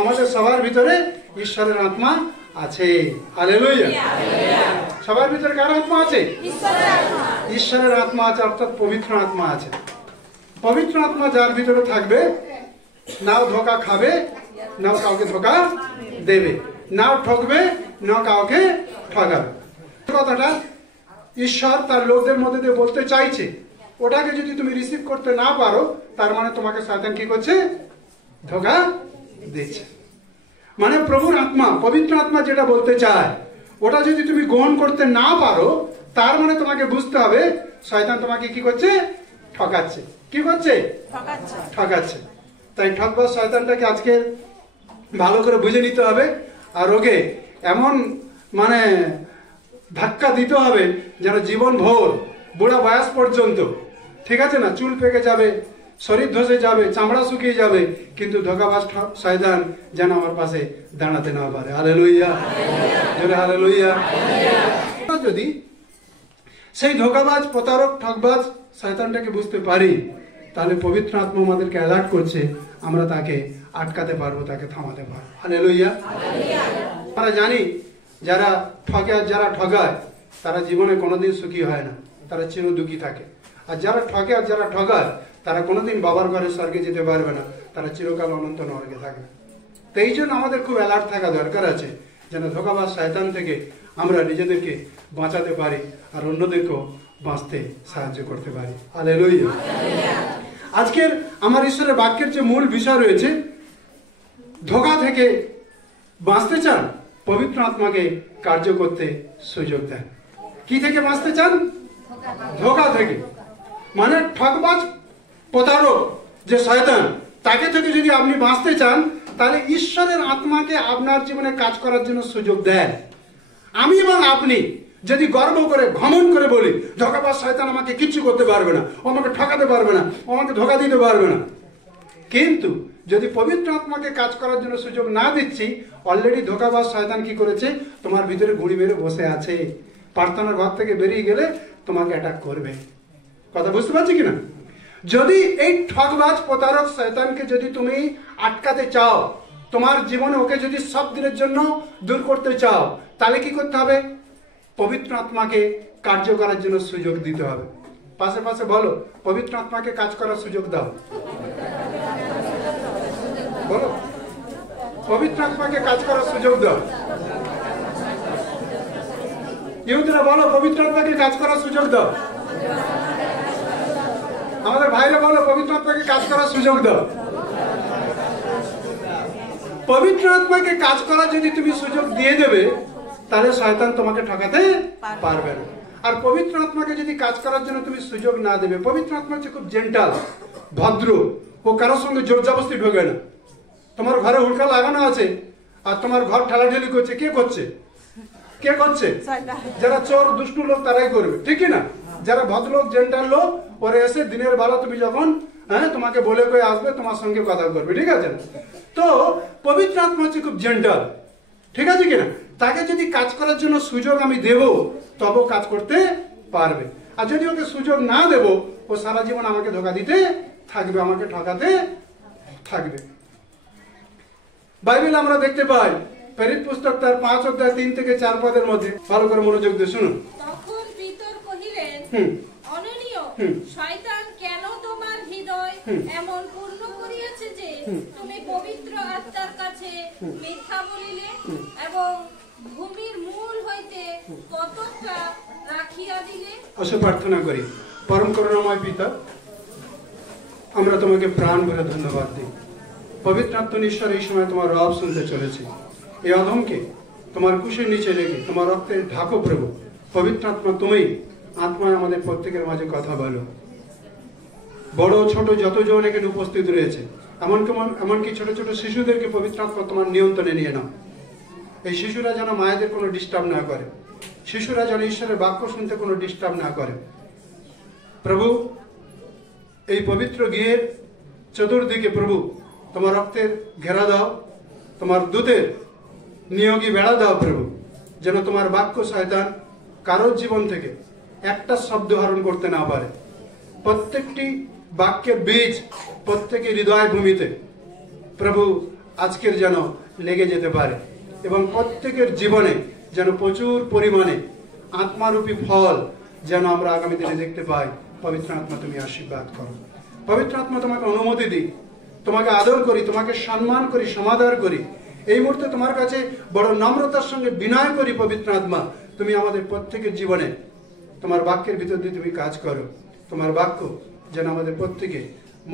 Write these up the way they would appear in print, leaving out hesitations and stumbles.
আমাদের সবার ভিতরে ঈশ্বরের আত্মা আছে। হালেলুয়া। সবার ভিতরে কার আত্মা আছে? ঈশ্বরের আত্মা আছে, অর্থাৎ পবিত্র আত্মা আছে। পবিত্র আত্মা যার ভিতরে থাকবে, নাও ধোকা খাবে, নাও কাউকে ধোকা দেবে, নাও ঠকবে, না কাউকে ঠকাবে। কথাটা ঈশ্বর তার লোকদের মধ্যে দিয়ে বলতে চাইছে। ওটাকে যদি তুমি রিসিভ করতে না পারো, তার মানে তোমাকে শয়তান কি করছে? ধোকা দিচ্ছে। মানে প্রভুর আত্মা, পবিত্র আত্মা যেটা বলতে চায়, ওটা যদি তুমি গ্রহণ করতে না পারো, তার মানে তোমাকে বুঝতে হবে শয়তান তোমাকে কি করছে? ঠকাচ্ছে। কি করছে? ঠকাচ্ছে। তাই ঠকবাজ শয়তানটাকে আজকে ভালো করে বুঝে নিতে হবে। আর ওকে এমন মানে ধাক্কা দিতে হবে যেন জীবন ভোর, বুড়া বয়স পর্যন্ত, ঠিক আছে না, চুল পেকে যাবে, শরীর ধসে যাবে, চামড়া শুকিয়ে যাবে, কিন্তু ধোকাবাজ শয়তান যেন আমার পাশে দাঁড়াতে না পারে। হালেলুয়া, জোরে হালেলুয়া। যদি সেই ধোকাবাজ, প্রতারক, ঠকবাজ শয়তানটাকে বুঝতে পারি, তাহলে পবিত্র আত্মা আমাদেরকে অ্যালার্ট করছে, আমরা তাকে আটকাতে পারবো, তাকে থামাতে পারবো। হালেলুয়া। আমরা জানি যারা ঠকে আর যারা ঠগায় তারা জীবনে কোনোদিন সুখী হয় না, তারা চির দুঃখী থাকে। আর যারা ঠকে আর যারা ঠগায় তারা কোনোদিন বাবার ঘরে স্বর্গে যেতে পারবে না, তারা চিরকাল অনন্ত নরকে থাকবে। তো এই জন্য আমাদের খুব অ্যালার্ট থাকা দরকার আছে, যেন ধোঁকাবাজ শয়তান থেকে আমরা নিজেদেরকে বাঁচাতে পারি আর অন্যদেরকেও বাঁচতে সাহায্য করতে পারি। হালেলুয়া। আজকের আমার ঈশ্বরের বাক্যের যে মূল বিষয় রয়েছে, ধোঁকা থেকে বাঁচতে চান, পবিত্র আত্মাকে কার্য করতে সুযোগ দেন। কি থেকে বাঁচতে চান? ধোঁকা থেকে। মানে ঠকবাজ, প্রতারক যে শয়তান, তাকে থেকে যদি আপনি বাঁচতে চান, তাহলে ঈশ্বরের আত্মাকে আপনার জীবনে কাজ করার জন্য সুযোগ দেন। আমি এবং আপনি যদি গর্ব করে, ঘমন করে বলি ধোঁকাবাজ শয়তান আমাকে কিচ্ছু করতে পারবে না, ও আমাকে ঠকাতে পারবে না, ও আমাকে ধোঁকা দিতে পারবে না, কিন্তু যদি পবিত্র আত্মাকে কাজ করার জন্য সুযোগ না দিচ্ছি, অলরেডি ধোঁকাবাজ শয়তান কি করেছে? তোমার ভিতরে ঘুড়ি মেরে বসে আছে। প্রার্থনার ঘর থেকে বেরিয়ে গেলে তোমাকে অ্যাটাক করবে। কথা বুঝতে পারছি কিনা? যদি এই ঠকবাজ, প্রতারক শয়তানকে যদি তুমি আটকাতে চাও, তোমার জীবনে ওকে যদি সব দিনের জন্য দূর করতে চাও, তাহলে কি করতে হবে? পবিত্র আত্মাকে কার্য করার জন্য সুযোগ দিতে হবে। পাশে পাশে বলো, পবিত্র আত্মাকে কাজ করার সুযোগ দাও। বলো, পবিত্র আত্মাকে কাজ করার সুযোগ দাও। ইহুদিরা বলো, পবিত্র আত্মাকে কাজ করার সুযোগ দাও। আমাদের ভাইরা বলো, পবিত্র আত্মাকে কাজ করার সুযোগ দাও। পবিত্র আত্মাকে কাজ করার যদি তুমি সুযোগ দিয়ে দেবে, তাহলে শয়তান তোমাকে ঠকাতে পারবে না। আর পবিত্র আত্মাকে যদি কাজ করার জন্য তুমি সুযোগ না দেবে, পবিত্র আত্মা হচ্ছে খুব জেন্টাল, ভদ্র, ও কারোর সঙ্গে জোর জবরদস্তি ঢোকে না। তোমার ঘরে হুড়কা লাগানো আছে আর তোমার ঘর ঠেলাঠেলি করছে, কে করছে? কে করছে? যারা চোর দুষ্টু লোক তারাই করবে, ঠিক না? যারা ভদ্রলোক, জেন্টাল লোক, ওরা এসে দিনের বেলা তুমি যখন তোমাকে বলে কয়ে আসবে, তোমার সঙ্গে কথা করবে, ঠিক আছে? তো পবিত্র আত্মা হচ্ছে খুব জেন্টাল, ঠিক আছে কিনা? তাকে যদি কাজ করার জন্য সুযোগ আমি দেব, তবেও কাজ করতে পারবে। আর যদি ওকে সুযোগ না দেব, ও সারা জীবন আমাকে ধোঁকা দিতে থাকবে, আমাকে ঠকাতে থাকবে। বাইবেল আমরা দেখতে পাই, প্রেরিত পুস্তক তার 5 অধ্যায় 3 থেকে 4 পদের মধ্যে, ভালো করে মনোযোগ দিয়ে শুনুন। তখন পিতর কহিলেন, অননীয়, শয়তান কেন তোমার হৃদয় এমন পূর্ণ করিয়াছে যে তুমি পবিত্র আত্মার কাছে মিথ্যা বলিলে এবং ভূমির মূল হইতে পতনটা রাখিয়া দিলে। আসো প্রার্থনা করি। পরম করুণাময় পিতা, আমরা তোমাকে প্রাণ ভরে ধন্যবাদ দিই। পবিত্র আত্মা ঈশ্বর, এই সময় তোমার রব শুনতে চলেছে। এই অধমকে তোমার কুশের নিচে রেখে তোমার রক্তে ঢাকো প্রভু। পবিত্র আত্মা, তুমি আত্মায় আমাদের প্রত্যেকের মাঝে কথা বলো। বড় ছোট যতজন এখানে উপস্থিত রয়েছে, এমনকি ছোট ছোট শিশুদেরকে পবিত্র আত্মা তোমার নিয়ন্ত্রণে নিয়ে নাও। এই শিশুরা যেন মায়েদের কোনো ডিস্টার্ব না করে, শিশুরা যেন ঈশ্বরের বাক্য শুনতে কোনো ডিস্টার্ব না করে। প্রভু, এই পবিত্র গৃহের চতুর্দিকে প্রভু তোমার রক্তের ঘেরা দাও, তোমার দূতের নিয়োগী বেড়া দাও প্রভু, যেন তোমার বাক্য শয়তান কারোর জীবন থেকে একটা শব্দ হরণ করতে না পারে। প্রত্যেকটি বাক্যের বীজ প্রত্যেকের হৃদয় ভূমিতে প্রভু আজকের যেন লেগে যেতে পারে এবং প্রত্যেকের জীবনে যেন প্রচুর পরিমাণে আত্মারূপী ফল যেন আমরা আগামী দিনে দেখতে পাই। পবিত্র আত্মা তুমি আশীর্বাদ করো। পবিত্র আত্মা তোমাকে অনুমতি দিই, তোমাকে আদর করি, তোমাকে সম্মান করি, সমাদর করি। এই মুহূর্তে তোমার কাছে বড় নম্রতার সঙ্গে বিনয় করি পবিত্র আত্মা, তুমি আমাদের প্রত্যেকের জীবনে তোমার বাক্যের ভিতর দিয়ে তুমি কাজ করো। তোমার বাক্য যেন আমাদের প্রত্যেকে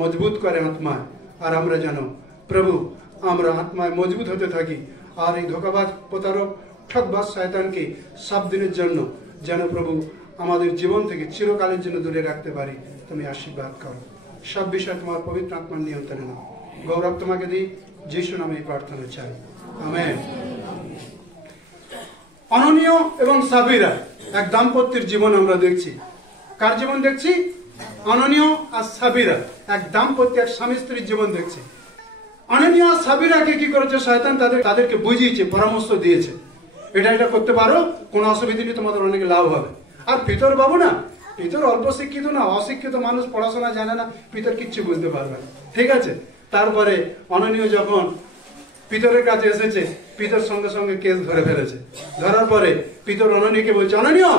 মজবুত করে আত্মায়, আর আমরা যেন প্রভু আমরা আত্মায় মজবুত হতে থাকি, আর এই ধোঁকাবাজ প্রতারক ঠকবাজ শয়তানকে সব দিনের জন্য যেন প্রভু আমাদের জীবন থেকে চিরকালের জন্য দূরে রাখতে পারি। তুমি আশীর্বাদ করো। সব বিষয় তোমার পবিত্র আত্মার নিয়ন্ত্রণে নাও। গৌরব তোমাকে দিই, যিশু নামে এই প্রার্থনা চাই, আমেন। অননীয় এবং সাবিরা এক দাম্পত্যের জীবন আমরা দেখছি। কার জীবন দেখছি? অননীয় আর সাবিরা এক দাম্পত্য, এক স্বামী স্ত্রীর জীবন দেখছি। অননীয় আর সাবিরাকে কি করেছে শয়তান? তাদেরকে বুঝিয়েছে, পরামর্শ দিয়েছে, এটা করতে পারো, কোনো অসুবিধা নেই, তোমাদের অনেক লাভ হবে। আর পিতর বাবু না, পিতর অল্প শিক্ষিত না, অশিক্ষিত মানুষ, পড়াশোনা জানে না, পিতর কিচ্ছু বুঝতে পারবে না, ঠিক আছে। তারপরে অননীয় যখন পিতরের কাছে এসেছে, পিতর সঙ্গে সঙ্গে কেস ধরে ফেলেছে। ধরার পরে পিতর অননীয়কে বলছে, অননীয়,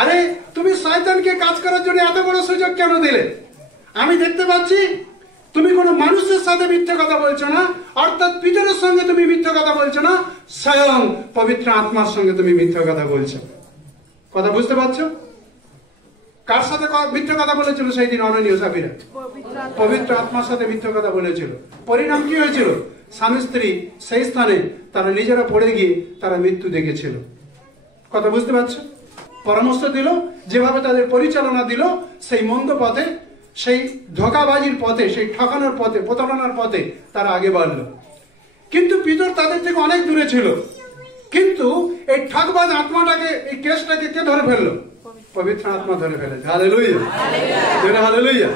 আরে তুমি শয়তানকে কাজ করার জন্য এত বড় সুযোগ কেন দিলে? আমি দেখতে পাচ্ছি তুমি কোনো মানুষের সাথে মিথ্যা কথা বলছো না, অর্থাৎ পিতরের সঙ্গে তুমি মিথ্যা কথা বলছো না, স্বয়ং পবিত্র আত্মার সঙ্গে তুমি মিথ্যা কথা বলছো। কথা বুঝতে পারছো? কার সাথে মিথ্যা কথা বলেছিল সেই দিন অননীয় সাবিরা? পবিত্র আত্মার সাথে মিথ্যা কথা বলেছিল। পরিণাম কি হয়েছিল? স্বামী স্ত্রী সেই স্থানে তারা নিজেরা পড়ে গিয়ে তারা মৃত্যু দেখেছিল। কথা বুঝতে পারছো? পরামর্শ দিল, যেভাবে তাদের পরিচালনা দিল, সেই মন্দ পথে, সেই ধোঁকাবাজির পথে, সেই ঠকানোর পথে, প্রতারণার পথে তারা আগে বাড়লো। কিন্তু পিতর তাদের থেকে অনেক দূরে ছিল। কিন্তু এই ঠকবাজ আত্মাটাকে, এই কেসটাকে কে ধরে ফেললো? পবিত্র আত্মা ধরে ফেলেছে। Hallelujah, hallelujah.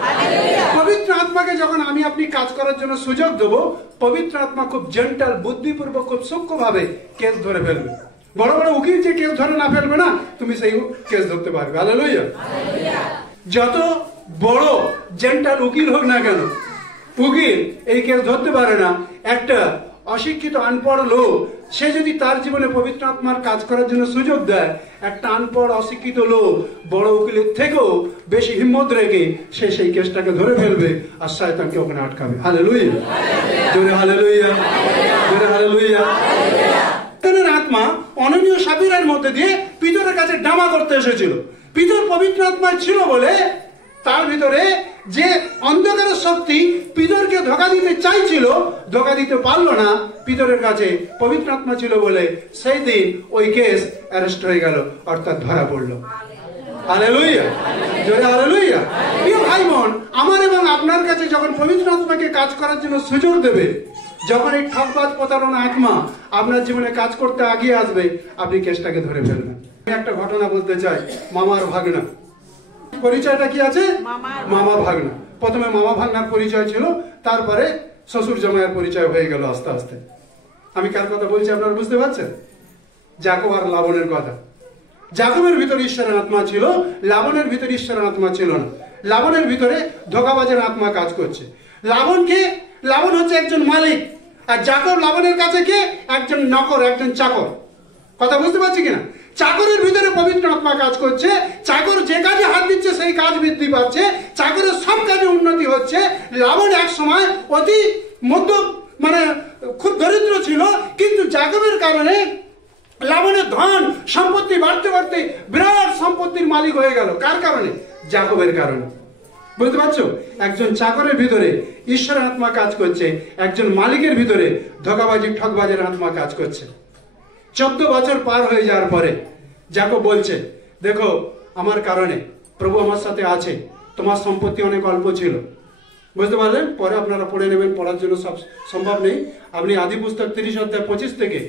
পবিত্র আত্মাকে যখন আমি আপনি কাজ করার জন্য সুযোগ দেবো, পবিত্র আত্মা খুব জেন্টাল, বুদ্ধিপূর্বক, খুব সূক্ষ্ম ভাবে কেস ধরে ফেলবে। বড় বড় উকিল যে কেস ধরে না ফেলবে না, তুমি সেই কেস ধরতে পারবে। হালেলুয়া। যত বড় জেন্টাল উকিল হোক না কেন, উকিল এই কেস ধরতে পারে না। একটা অশিক্ষিত আনপড় লোক, সে যদি তার জীবনে পবিত্র আত্মার কাজ করার জন্য সুযোগ দেয়, একটা আনপড় অশিক্ষিত লোক বড় উকিলের থেকেও বেশি হিম্মত রেখে সে সেই কেসটাকে ধরে ফেলবে আর শয়তানকে ওখানে আটকাবে। হালেলুয়া, জোরে হালেলুয়া, জোরে হালেলুয়া। শয়তানের আত্মা অননীয় সাবিরার মধ্যে দিয়ে পিতরের কাছে ডামা করতে এসেছিল। পিতর পবিত্র আত্মা ছিল বলে তার ভিতরে যে অন্ধকারের শক্তি পিতরকে ধোঁকা দিতে চাইছিল, ধোঁকা দিতে পারলো না। পিতরের কাছে পবিত্র আত্মা ছিল বলে সেই দিন ওই কেস অ্যারেস্ট হয়ে গেল, অর্থাৎ ধরা পড়লো। হালেলুয়া, জোরে হালেলুয়া। প্রিয় ভাই বোন, আমার এবং আপনার কাছে যখন পবিত্র আত্মাকে কাজ করার জন্য সুযোগ দেবে, যখন এই ঠকবাজ প্রতারণা আত্মা আপনার জীবনে কাজ করতে আগিয়ে আসবে, আপনি কেসটাকে ধরে ফেলবেন। আমি একটা ঘটনা বলতে চাই। মামার ভাগনা, পরিচয়টা কি আছে? মামা ভাগনা। প্রথমে মামা ভাগনার পরিচয় ছিল, তারপরে শ্বশুর জামাইয়ের পরিচয় হয়ে গেল আস্তে আস্তে। আমি কার কথা বলছি আপনারা বুঝতে পারছেন? যাকব আর লাবনের কথা। যাকবের ভিতরে ঈশ্বরের আত্মা ছিল, লাবনের ভিতরে ঈশ্বরের আত্মা ছিল না। লাবনের ভিতরে ধোঁকাবাজের আত্মা কাজ করছে। লাবন হচ্ছে একজন মালিক, আর যাকব লাবনের কাছে কে? একজন নকর, একজন চাকর। কথা বুঝতে পারছি কিনা? চাকরের ভিতরে পবিত্র আত্মা কাজ করছে। চাকর যে কাজে হাত দিচ্ছে সেই কাজ বৃদ্ধি পাচ্ছে, চাকরের সব কাজে উন্নতি হচ্ছে। লাবন এক সময় অতি মধ্য, মানে খুব দরিদ্র ছিল, কিন্তু যাকবের কারণে লাবনের ধন সম্পত্তি বাড়তে বাড়তে বিরাট সম্পত্তির মালিক হয়ে গেল। কার কারণে? যাকবের কারণে। বুঝতে পারছো? একজন চাকরের ভিতরে ঈশ্বরের আত্মা কাজ করছে, একজন মালিকের ভিতরে ধোঁকাবাজি ঠকবাজের আত্মা কাজ করছে। 14 বছর পার হয়ে যাওয়ার পরে যাকব বলছে, দেখো আমার কারণে প্রভু আমার সাথে আছে। তোমার সম্পত্তি অনেক অল্প ছিল, বুঝতে পারলেন? পরে আপনারা পড়ে নেবেন, পড়ার জন্য সব সম্ভব নেই। আপনি আদি পুস্তক 30 অধ্যায় 25 থেকে,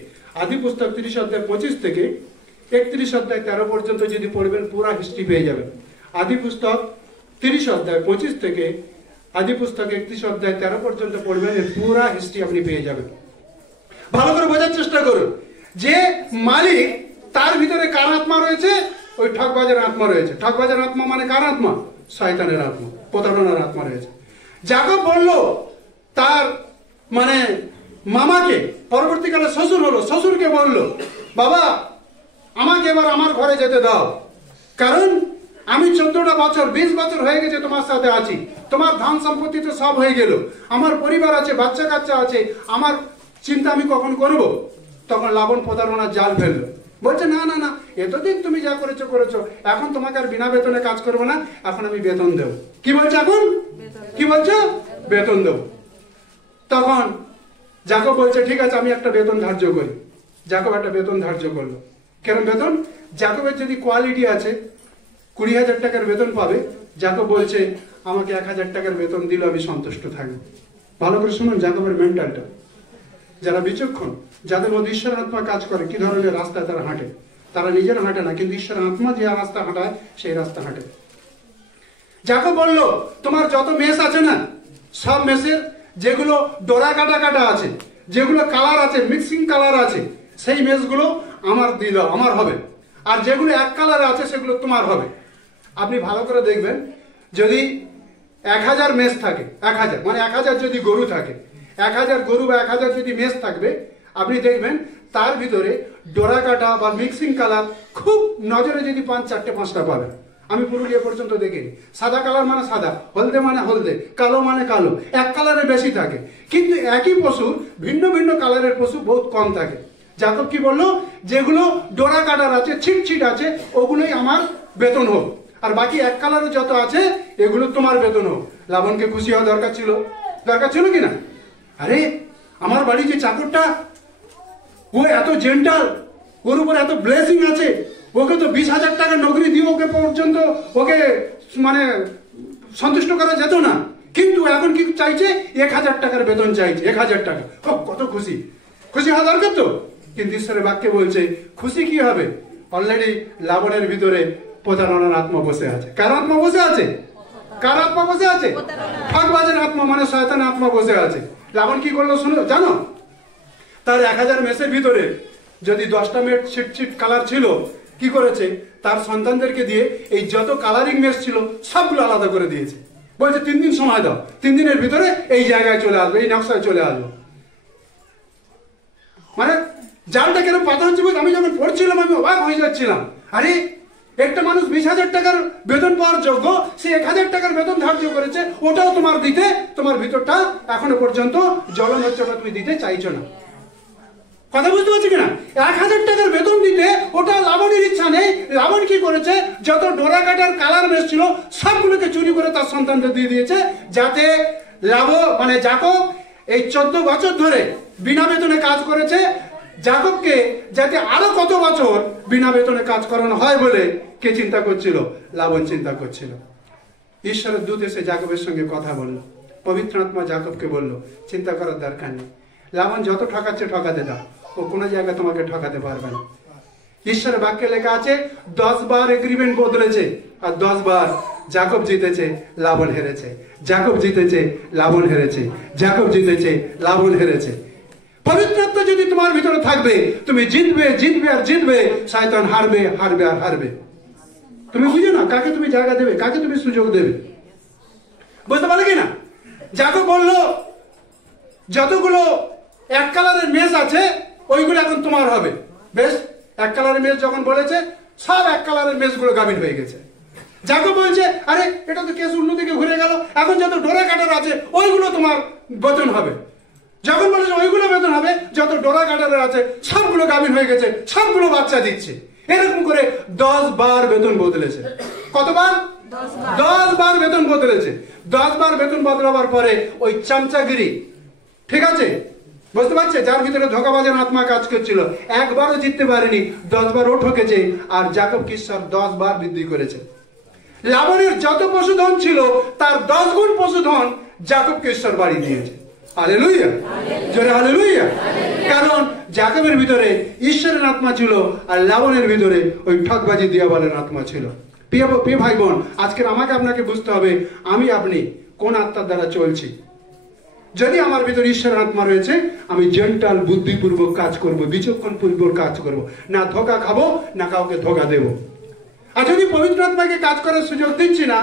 আদি পুস্তক 30 অধ্যায় 25 থেকে 31 অধ্যায় 13 পর্যন্ত যদি পড়বেন, পুরা হিস্ট্রি পেয়ে যাবেন। আদি পুস্তক 30 অধ্যায় 25 থেকে আদি পুস্তক 31 অধ্যায় 13 পর্যন্ত পড়বেন, এর পুরা হিস্ট্রি আপনি পেয়ে যাবেন। ভালো করে বোঝার চেষ্টা করুন যে মালিক, তার ভিতরে কার আত্মা রয়েছে? ওই ঠকবাজের আত্মা রয়েছে। ঠকবাজের আত্মা মানে কার আত্মা? শয়তানের আত্মা, প্রতারণার আত্মা রয়েছে। যাকব বলল তার মানে মামাকে, পরবর্তীকালে শ্বশুর হলো, শ্বশুরকে বলল, বাবা আমাকে এবার আমার ঘরে যেতে দাও, কারণ আমি 14টা বছর 20 বছর হয়ে গেছে তোমার সাথে আছি, তোমার ধন সম্পত্তি তো সব হয়ে গেল, আমার পরিবার আছে, বাচ্চা কাচ্চা আছে, আমার চিন্তা আমি কখন করব? তখন লাবণ প্রতারণার জাল ফেললো, বলছে না না না, এতদিন তুমি যা করেছো করেছো, এখন তোমাকে আর বিনা বেতনে কাজ করবো না, এখন আমি বেতন দেবো। কি বলছে এখন? কি বলছো? বেতন দেবো। তখন যাকব বলছে ঠিক আছে, আমি একটা বেতন ধার্য করি। যাকব একটা বেতন ধার্য করলো। কেন বেতন? যাকবের যদি কোয়ালিটি আছে, 20,000 টাকার বেতন পাবে, যাকব বলছে আমাকে 1,000 টাকার বেতন দিলে আমি সন্তুষ্ট থাকবো। ভালো করে শুনুন যাকবের মেন্টালটা। যারা বিচক্ষণ, যাদের মধ্যে ঈশ্বরের আত্মা কাজ করে, কি ধরনের রাস্তায় তারা হাঁটে, তারা নিজের হাঁটে না, কিন্তু ঈশ্বরের আত্মা যে রাস্তা হাঁটায় সেই রাস্তা হাঁটে। যাকব বলল তোমার যত মেষ আছে না, সব মেষের যেগুলো ডোরা কাটা কাটা আছে, যেগুলো কালার আছে, মিক্সিং কালার আছে, সেই মেষগুলো আমার দিল, আমার হবে, আর যেগুলো এক কালারে আছে সেগুলো তোমার হবে। আপনি ভালো করে দেখবেন, যদি 1000 মেষ থাকে, 1000 মানে 1000 যদি গরু থাকে, 1000 গরু বা 1000 যদি মেষ থাকবে, আপনি দেখবেন তার ভিতরে ডোরা কাটা বা মিক্সিং কালার খুব নজরে যদি 5-4-5টা পাবেন। আমি পুরুলিয়া পর্যন্ত দেখিনি। সাদা কালার মানে সাদা, হলদে মানে হলদে, কালো মানে কালো, এক কালারের বেশি থাকে। কিন্তু একই পশু ভিন্ন ভিন্ন কালারের পশু বহুত কম থাকে। যাকব কি বললো, যেগুলো ডোরা কাটার আছে, ছিটছিট আছে, ওগুলোই আমার বেতন হোক, আর বাকি এক কালারের যত আছে এগুলো তোমার বেতন হোক। লাবণকে খুশি হওয়া দরকার ছিল, দরকার ছিল কিনা? আরে আমার বাড়ি যে চাকরটা, ও এত জেন্টাল, ওর উপর এত ব্লেসিং আছে, ওকে তো 20,000 টাকা নৌকরি দিয়ে ওকে পর্যন্ত ওকে মানে সন্তুষ্ট করা যেত না, কিন্তু এখন কি চাইছে? 1,000 টাকার বেতন চাইছে, 1,000 টাকা। কত খুশি, খুশি হওয়া দরকার তো। কিন্তু ঈশ্বরের বাক্যে বলছে খুশি কি হবে? অলরেডি লাবণের ভিতরে প্রতারণার আত্মা বসে আছে। কার আত্মা বসে আছে? কার আত্মা বসে আছে? ঠকবাজের আত্মা, মানে শয়তানের আত্মা বসে আছে। লাবণ কি করলো শুনো, জানো? তার 1000 মেষের ভিতরে যদি 10টা মেষ ছিটছিট কালার ছিল, কি করেছে? তার সন্তানদেরকে দিয়ে এই যত কালারিং মেষ ছিল সবগুলো আলাদা করে দিয়েছে। বলছে 3 দিন সময় দাও, 3 দিনের ভিতরে এই জায়গায় চলে আসবে, এই নকশায় চলে আসবে। মানে জালটা কেন পাতা হচ্ছে? আমি যখন পড়ছিলাম আমি অবাক হয়ে যাচ্ছিলাম। আরে একটা মানুষ 20,000 টাকার বেতন পাওয়ার যোগ্য, সে 1,000 টাকার বেতন ধার্য করেছে, ওটাও তোমার দিতে, তোমার ভিতরটা এখনো পর্যন্ত জ্বলন হচ্ছে, ওটা তুমি দিতে চাইছো না। কথা বুঝতে পারছি কিনা? 1,000 টাকার বেতন দিতে ওটা লাবণের ইচ্ছা নেই। লাবণ কি করেছে? যত ডোরা কাটার কালার মেষ ছিল সবগুলোকে চুরি করে তার সন্তানদের দিয়ে দিয়েছে, যাতে মানে যাকব এই 14 বছর ধরে বিনা বেতনে কাজ করেছে, যাকবকে যাতে আরো কত বছর বিনা বেতনে কাজ করানো হয় বলে কে চিন্তা করছিল? লাবণ চিন্তা করছিল। ঈশ্বরের দূত এসে যাকবের সঙ্গে কথা বলল, পবিত্র আত্মা যাকবকে বলল চিন্তা করার দরকার নেই, লাবণ যত ঠকাচ্ছে ঠকাতে দাও, ও কোনো জায়গায় তোমাকে ঠকাতে পারবে না। ঈশ্বরের বাক্যে লেখা আছে 10 বার এগ্রিমেন্ট বদলেছে, আর 10 বার যাকব জিতেছে, লাবণ হেরেছে। যাকব জিতেছে, লাবণ হেরেছে। যাকব জিতেছে, লাবণ হেরেছে। পবিত্র আত্মা যদি তোমার ভিতরে থাকবে, তুমি জিতবে, জিতবে আর জিতবে, শয়তান হারবে, হারবে আর হারবে। তুমি বুঝো না কাকে তুমি জায়গা দেবে, কাকে তুমি সুযোগ দেবে। বুঝতে পারলে কিনা? যাকব বলল যতগুলো এক কালারের মেষ আছে ওইগুলো এখন তোমার হবে। বেশ, এক কালারের মেষ যখন বলেছে, সব এক কালারের মেষগুলো গাভীর হয়ে গেছে। যাকব বলছে আরে এটা তো কেস অন্যদিকে ঘুরে গেল, এখন যত ডোরা কাটার আছে ওইগুলো তোমার বেতন হবে। যখন বলেছে ওইগুলো বেতন হবে, যত ডোরা কাটারের আছে সবগুলো গাভীর হয়ে গেছে, সবগুলো বাচ্চা দিচ্ছে। এরকম করে 10 বার বেতন বদলেছে। কতবার? 10 বার বেতন বদলেছে। 10 বার বেতন বদলাবার পরে ওই চামচাগিরি, ঠিক আছে, বুঝতে পারছে, যার ভিতরে ধোঁকাবাজের আত্মা কাজ করছিল, একবারও জিততে পারেনি, 10 বার ও ঠকেছে। আর যাকব ঈশ্বর 10 বার বৃদ্ধি করেছে। লাবণের যত পশুধন ছিল তার 10 গুণ পশুধন যাকবকে ঈশ্বর বাড়ি দিয়েছে। হালেলুয়া, জোরে হালেলুয়া। কারণ যাকবের ভিতরে ঈশ্বরের আত্মা ছিল, আর লাবণের ভিতরে ওই ঠকবাজি দিয়াবলের আত্মা ছিল। প্রিয় ভাই বোন, আজকের আমাকে আপনাকে বুঝতে হবে আমি আপনি কোন আত্মার দ্বারা চলছি। যদি আমার ভিতরে ঈশ্বরের আত্মা রয়েছে, আমি জেন্টাল বুদ্ধিপূর্বক কাজ করব, বিচক্ষণ পূর্বক কাজ করব, না ধোকা খাবো না কাউকে ধোকা দেব। আর যদি পবিত্র আত্মাকে কাজ করার সুযোগ দিচ্ছি না,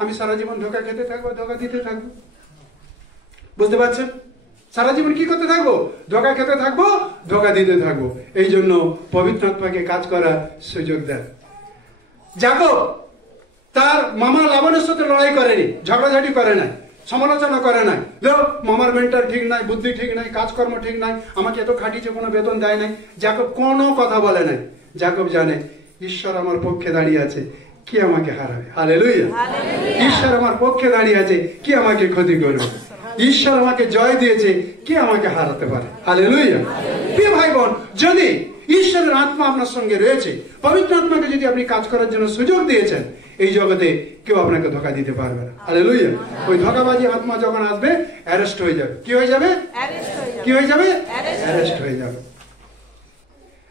আমি সারা জীবন ধোকা খেতে থাকবো, ধোকা দিতে থাকবো। বুঝতে পারছেন? সারা জীবন কি করতে থাকবো? ধোঁকা খেতে থাকবো, ধোঁকা দিতে থাকবো। এই জন্য পবিত্র আত্মাকে কাজ করার সুযোগ দেন। যাকব তার মামা লাবানের সাথে লড়াই করেনি, ঝগড়াঝাটি করে নাই, সমালোচনা করে নাই। মামার মেন্টাল ঠিক নাই, বুদ্ধি ঠিক নাই, কাজকর্ম ঠিক নাই, আমাকে এত খাটিয়েছে, কোনো বেতন দেয় নাই। যাকব কোনো কথা বলে নাই। যাকব জানে ঈশ্বর আমার পক্ষে দাঁড়িয়ে আছে, কি আমাকে হারাবে? হালেলুয়া। ঈশ্বর আমার পক্ষে দাঁড়িয়ে আছে, কি আমাকে ক্ষতি করবে? ঈশ্বর আমাকে জয় দিয়েছে, কি আমাকে হারাতে পারে? হালেলুয়া। প্রিয় ভাই বোন, যদি ঈশ্বরের আত্মা আপনার সঙ্গে রয়েছে, পবিত্র আত্মাকে যদি আপনি কাজ করার জন্য সুযোগ দিয়েছেন, এই জগতে কেউ আপনাকে ধোঁকা দিতে পারবে না। হালেলুয়া। ওই ধোঁকাবাজি আত্মা যখন আসবে, অ্যারেস্ট হয়ে যাবে। কি হয়ে যাবে? কি হয়ে যাবে? অ্যারেস্ট হয়ে যাবে।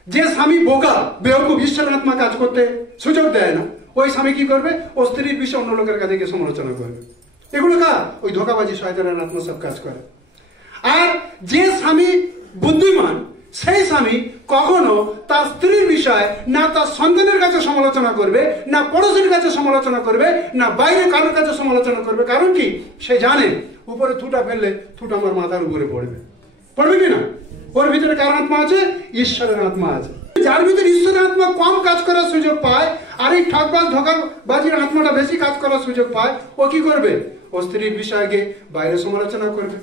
যে স্বামী বোকা, বেওকুফ, ঈশ্বরের আত্মা কাজ করতে সুযোগ দেয় না, ওই স্বামী কি করবে? ও স্ত্রীর বিষয়ে অন্য লোকের কাছে গিয়ে সমালোচনা করবে। এগুলো কার? ওই ধোঁকাবাজি শয়তানের আত্মা সব কাজ করে। আর যে স্বামী বুদ্ধিমান, সেই স্বামী কখনো তার স্ত্রীর বিষয়ে না তার সন্তানের কাছে সমালোচনা করবে, না পড়োশীর কাছে সমালোচনা করবে, না বাইরে কারোর কাছে সমালোচনা করবে। কারণ কি? সে জানে উপরে থুটা ফেললে থুটা আমার মাথার উপরে পড়বে। পড়বে কিনা? ওর ভিতরে কার আত্মা আছে? ঈশ্বরের আত্মা আছে। যার ভিতরে ঈশ্বরের আত্মা কম কাজ করার সুযোগ পায়, আর এই ঠকবাজ ধোঁকাবাজির আত্মাটা বেশি কাজ করার সুযোগ পায়, ও কি করবে? ও স্ত্রীর বিষয়ে গিয়ে বাইরে সমালোচনা করবে,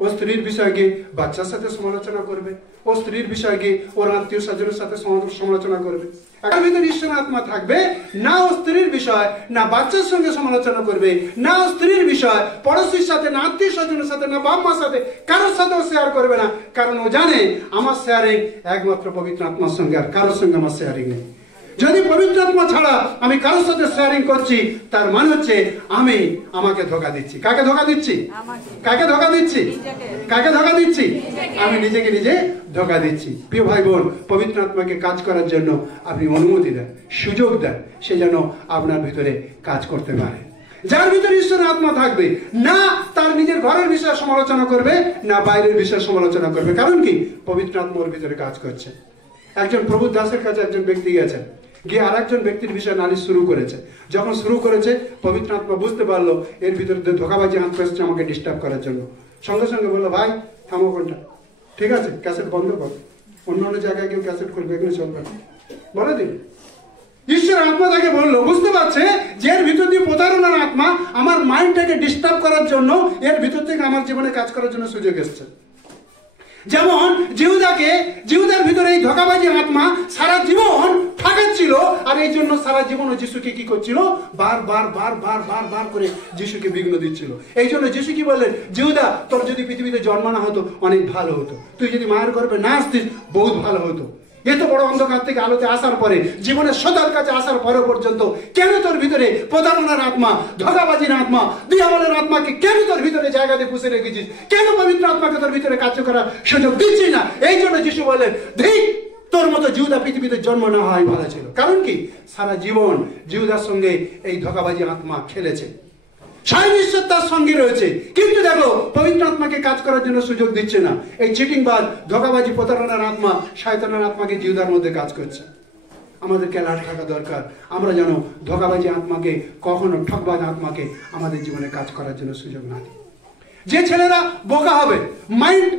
ও স্ত্রীর বিষয়ে গিয়ে বাচ্চার সাথে সমালোচনা করবে, ও স্ত্রীর বিষয়ে গিয়ে ওর আত্মীয় স্বজনের সাথে সমালোচনা করবে। এর ভিতরে ঈশ্বরের আত্মা থাকবে না, ও স্ত্রীর বিষয় না বাচ্চার সঙ্গে সমালোচনা করবে, না ও স্ত্রীর বিষয় পড়োশীর সাথে, না আত্মীয় স্বজনের সাথে, না বাপ মার সাথে, কারোর সাথেও শেয়ার করবে না। কারণ ও জানে আমার শেয়ারিং একমাত্র পবিত্র আত্মার সঙ্গে, আর কারোর সঙ্গে আমার শেয়ারিং নেই। যদি পবিত্র আত্মা ছাড়া আমি কারোর সাথে শেয়ারিং করছি, তার মানে হচ্ছে আমি আমাকে ধোঁকা দিচ্ছি। কাকে ধোঁকা দিচ্ছি? কাকে ধোঁকা দিচ্ছি? কাকে ধোঁকা দিচ্ছি? আমি নিজেকে নিজে ধোঁকা দিচ্ছি। প্রিয় ভাই বোন, পবিত্র আত্মাকে কাজ করার জন্য আপনি অনুমতি দেন, সুযোগ দেন, সে যেন আপনার ভিতরে কাজ করতে পারে। যার ভিতরে ঈশ্বরের আত্মা থাকবে না, তার নিজের ঘরের বিষয়ে সমালোচনা করবে, না বাইরের বিষয়ে সমালোচনা করবে। কারণ কি? পবিত্র আত্মা ওর ভিতরে কাজ করছে। একজন প্রভু দাসের কাছে একজন ব্যক্তি গেছেন, গিয়ে আর একজন ব্যক্তির বিষয়ে নালিশ শুরু করেছে। যখন শুরু করেছে, পবিত্র আত্মা বুঝতে পারলো এর ভিতরে ধোঁকাবাজি আত্মা এসেছে আমাকে ডিস্টার্ব করার জন্য। সঙ্গে সঙ্গে বললো, ভাই থামো, কোনটা ঠিক আছে, ক্যাসেট বন্ধ কর, অন্য অন্য জায়গায় কেউ ক্যাসেট করবে, এখানে চলবে না, বলে দিন। ঈশ্বর আত্মা তাকে বললো, বুঝতে পারছে যে এর ভিতর দিয়ে প্রতারণার আত্মা আমার মাইন্ডটাকে ডিস্টার্ব করার জন্য, এর ভিতর থেকে আমার জীবনে কাজ করার জন্য সুযোগ এসছে। যেমন জিহুদার ভিতরে এই ধোঁকাবাজি আত্মা সারা জীবন ঠাকাচ্ছিল, আর এই জন্য সারা জীবন ও যিশুকে কি করছিল? বার করে যিশুকে বিঘ্ন দিচ্ছিল। এই জন্য যিশু কি বললেন? জিহুদা, তোর যদি পৃথিবীতে জন্ম না হতো অনেক ভালো হতো, তুই যদি মায়ের গর্ভে না আসতিস বহুত ভালো হতো। এত বড় অন্ধকার থেকে আলোতে আসার পরে, জীবনের সদার কাছে আসার পরে পর্যন্ত কেন তোর ভিতরে প্রতারণার আত্মা, ধোঁকাবাজির আত্মা, দিয়াবলের আত্মাকে কেন তোর ভিতরে জায়গাতে পুষে রেখেছিস? কেন পবিত্র আত্মাকে তোর ভিতরে কাজ করার সুযোগ দিচ্ছিস না? এই জন্য যিশু বলেন, ঠিক তোর মতো জিহুদা পৃথিবীতে জন্ম না হয় ভালো ছিল। কারণ কি? সারা জীবন জিহুদার সঙ্গে এই ধোঁকাবাজি আত্মা খেলেছে, স্বয়ং ঈশ্বর তার সঙ্গে রয়েছে, কিন্তু দেখো পবিত্র আত্মাকে কাজ করার জন্য সুযোগ দিচ্ছে না। এই চিটিংবাজ, ধোঁকাবাজি, প্রতারণার আত্মা, শয়তানের আত্মাকে জিহুদার মধ্যে কাজ করছে। আমাদেরকে অ্যালার্ট থাকা দরকার, আমরা যেন ধোঁকাবাজি আত্মাকে, কখনো ঠকবাজ আত্মাকে আমাদের জীবনে কাজ করার জন্য সুযোগ না দিই। যে ছেলেরা বোকা হবে, মাইন্ড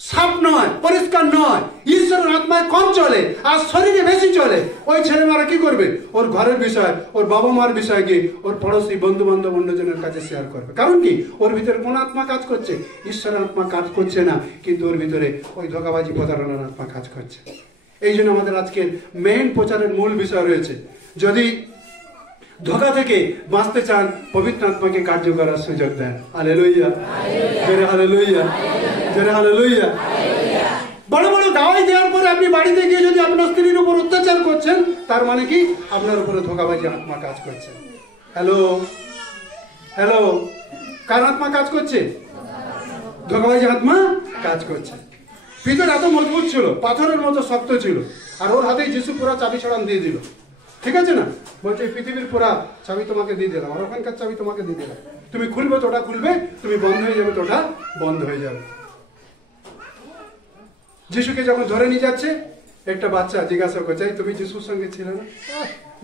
সাফ নয়, পরিষ্কার নয়, ঈশ্বরের আত্মায় কম চলে আর শরীরে বেশি চলে, ওই ছেলেমেয়েরা কি করবে? ওর ঘরের বিষয়, ওর বাবা মার বিষয় গিয়ে ওর পড়োশী, বন্ধু বান্ধব, অন্যজনের কাছে শেয়ার করবে। কারণ কি? ওর ভিতরে কোন আত্মা কাজ করছে? ঈশ্বরের আত্মা কাজ করছে না, কিন্তু ওর ভিতরে ওই ধোঁকাবাজি, প্রতারণার আত্মা কাজ করছে। এই জন্য আমাদের আজকের মেইন প্রচারের মূল বিষয় রয়েছে, যদি ধোঁকা থেকে বাঁচতে চান, পবিত্র আত্মাকে কার্য করার সুযোগ দেন। হালেলুয়া, জোরে হালেলুয়া, জোরে হালেলুয়া। বড় বড় দাওয়াই দেওয়ার পরে আপনি বাড়িতে গিয়ে যদি আপনার স্ত্রীর উপর অত্যাচার করছেন, তার মানে কি? আপনার উপরে ধোঁকাবাজি আত্মা কাজ করছে। হ্যালো হ্যালো, কার আত্মা কাজ করছে? ধোঁকাবাজি আত্মা কাজ করছে। ভিতর এত মজবুত ছিল, পাথরের মতো শক্ত ছিল, আর ওর হাতেই যিশু পুরা চাবি ছড়ান দিয়ে দিল। ঠিক আছে না? বলছে পৃথিবীর পুরা চাবি তোমাকে দিয়ে দিলাম, আর ওখানকার চাবি তোমাকে দিয়ে দিলাম, তুমি খুলবে তোটা খুলবে, তুমি বন্ধ হয়ে যাবে তোটা বন্ধ হয়ে যাবে। যিশুকে যখন ধরে নিয়ে যাচ্ছে, একটা বাচ্চা জিজ্ঞাসা করছে, তুমি যিশুর সঙ্গে ছিলে না?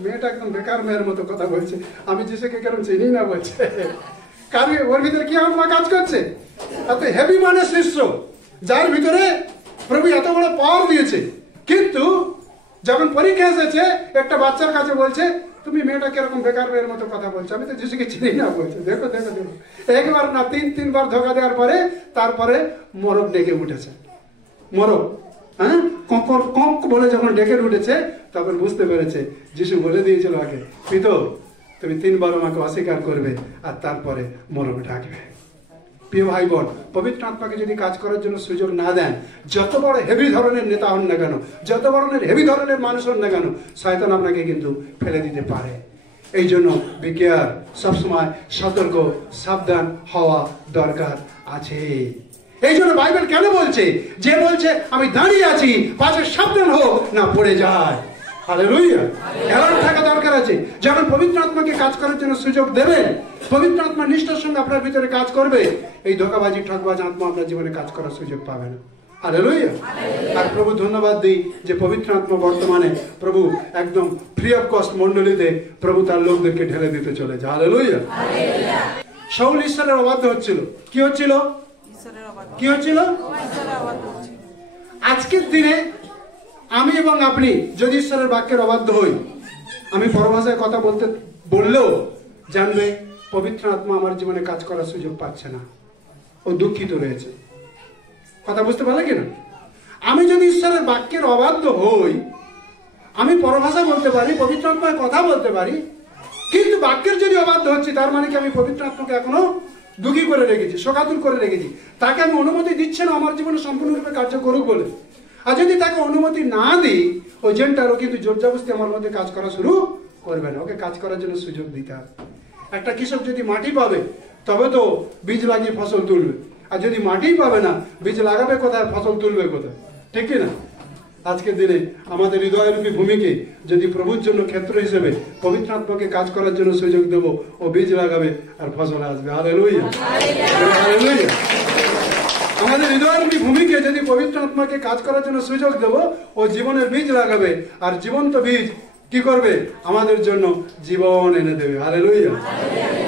মেয়েটা একদম বেকার মেয়ের মতো কথা বলছে, আমি যিশুকে কেন চিনি না বলছে। কারণ ওর ভিতরে কি আত্মা কাজ করছে? এত হেভি মানে শিষ্য, যার ভিতরে প্রভু এত বড় পাওয়ার দিয়েছে, কিন্তু যখন পরীক্ষা এসেছে একটা বাচ্চার কাছে বলছে তুমি মেয়েটা কিরকম বেকার মেয়ের মতো কথা বলছো, আমি তো যিশুকে চিনি না। বলছে দেখো দেখো দেখো, একবার না তিনবার ধোকা দেওয়ার পরে তারপরে মরক ডেকে উঠেছে। মরক, হ্যাঁ, কক বলে যখন ডেকে উঠেছে তখন বুঝতে পেরেছে যিশু বলে দিয়েছিল আগে, পিতো তুমি 3 বার আমাকে অস্বীকার করবে আর তারপরে মরক ডাকবে। প্রিয় ভাই বোন, পবিত্র আত্মাকে যদি কাজ করার জন্য সুযোগ না দেন, যত বড় হেভি ধরনের নেতা হন না কেন, যত ধরনের হেভি ধরনের মানুষ হন না কেন, শয়তান আপনাকে কিন্তু ফেলে দিতে পারে। এই জন্য বিকেয়ার, সবসময় সতর্ক সাবধান হওয়া দরকার আছে। এই জন্য বাইবেল কেন বলছে, যে বলছে আমি দাঁড়িয়ে আছি পাশে সাবধান হোক না পড়ে যায়। হালেলুয়া, অ্যালার্ট থাকা দরকার আছে। যখন পবিত্র আত্মাকে কাজ করার জন্য সুযোগ দেবেন, পবিত্র আত্মা নিষ্ঠার সঙ্গে আপনার ভিতরে কাজ করবে, এই ধোঁকাবাজি ঠকবাজ আত্মা আপনার জীবনে কাজ করার সুযোগ পাবে না। হালেলুয়া। আর প্রভু ধন্যবাদ দিই যে পবিত্র আত্মা বর্তমানে প্রভু একদম ফ্রি অফ কস্ট মন্ডলীতে প্রভু তার লোকদেরকে ঢেলে দিতে চলেছে। হালেলুয়া। শাউল ঈশ্বরের অবাধ্য হচ্ছিল। কি হচ্ছিল? কি হচ্ছিল? আজকের দিনে আমি এবং আপনি যদি ঈশ্বরের বাক্যের অবাধ্য হই, আমি পরভাষায় কথা বললেও জানবে পবিত্র আত্মা আমার জীবনে কাজ করার সুযোগ পাচ্ছে না, ও দুঃখিত রয়েছে। কথা বুঝতে পারলে কিনা? আমি যদি ঈশ্বরের বাক্যের অবাধ্য হই, আমি পরভাষা বলতে পারি, পবিত্র আত্মায় কথা বলতে পারি, কিন্তু বাক্যের যদি অবাধ্য হচ্ছে, তার মানে কি আমি পবিত্র আত্মাকে এখনো দুঃখী করে রেখেছি, শোকাতুর করে রেখেছি, তাকে আমি অনুমতি দিচ্ছি না আমার জীবনে সম্পূর্ণরূপে কার্য করুক বলে। আর যদি তাকে অনুমতি না দিই, ওই জেনটারও কিন্তু জোরজবস্তি আমার মধ্যে কাজ করা শুরু করবে না। ওকে কাজ করার জন্য সুযোগ দিতে হবে। একটা কৃষক যদি মাটি পাবে তবে তো বীজ লাগিয়ে ফসল তুলবে, আর যদি মাটিই পাবে না, বীজ লাগাবে কোথায়, ফসল তুলবে কোথায়? ঠিক কি না? আজকের দিনে আমাদের হৃদয়রূপী ভূমিকে যদি প্রভুর জন্য ক্ষেত্র হিসেবে পবিত্র আত্মাকে কাজ করার জন্য সুযোগ দেব, ও বীজ লাগাবে আর ফসল আসবে। Hallelujah, hallelujah. আমাদের হৃদয়রূপী ভূমিকে যদি পবিত্র আত্মাকে কাজ করার জন্য সুযোগ দেব, ও জীবনের বীজ লাগাবে, আর জীবন্ত বীজ কি করবে? আমাদের জন্য জীবন এনে দেবে। হালেলুয়া।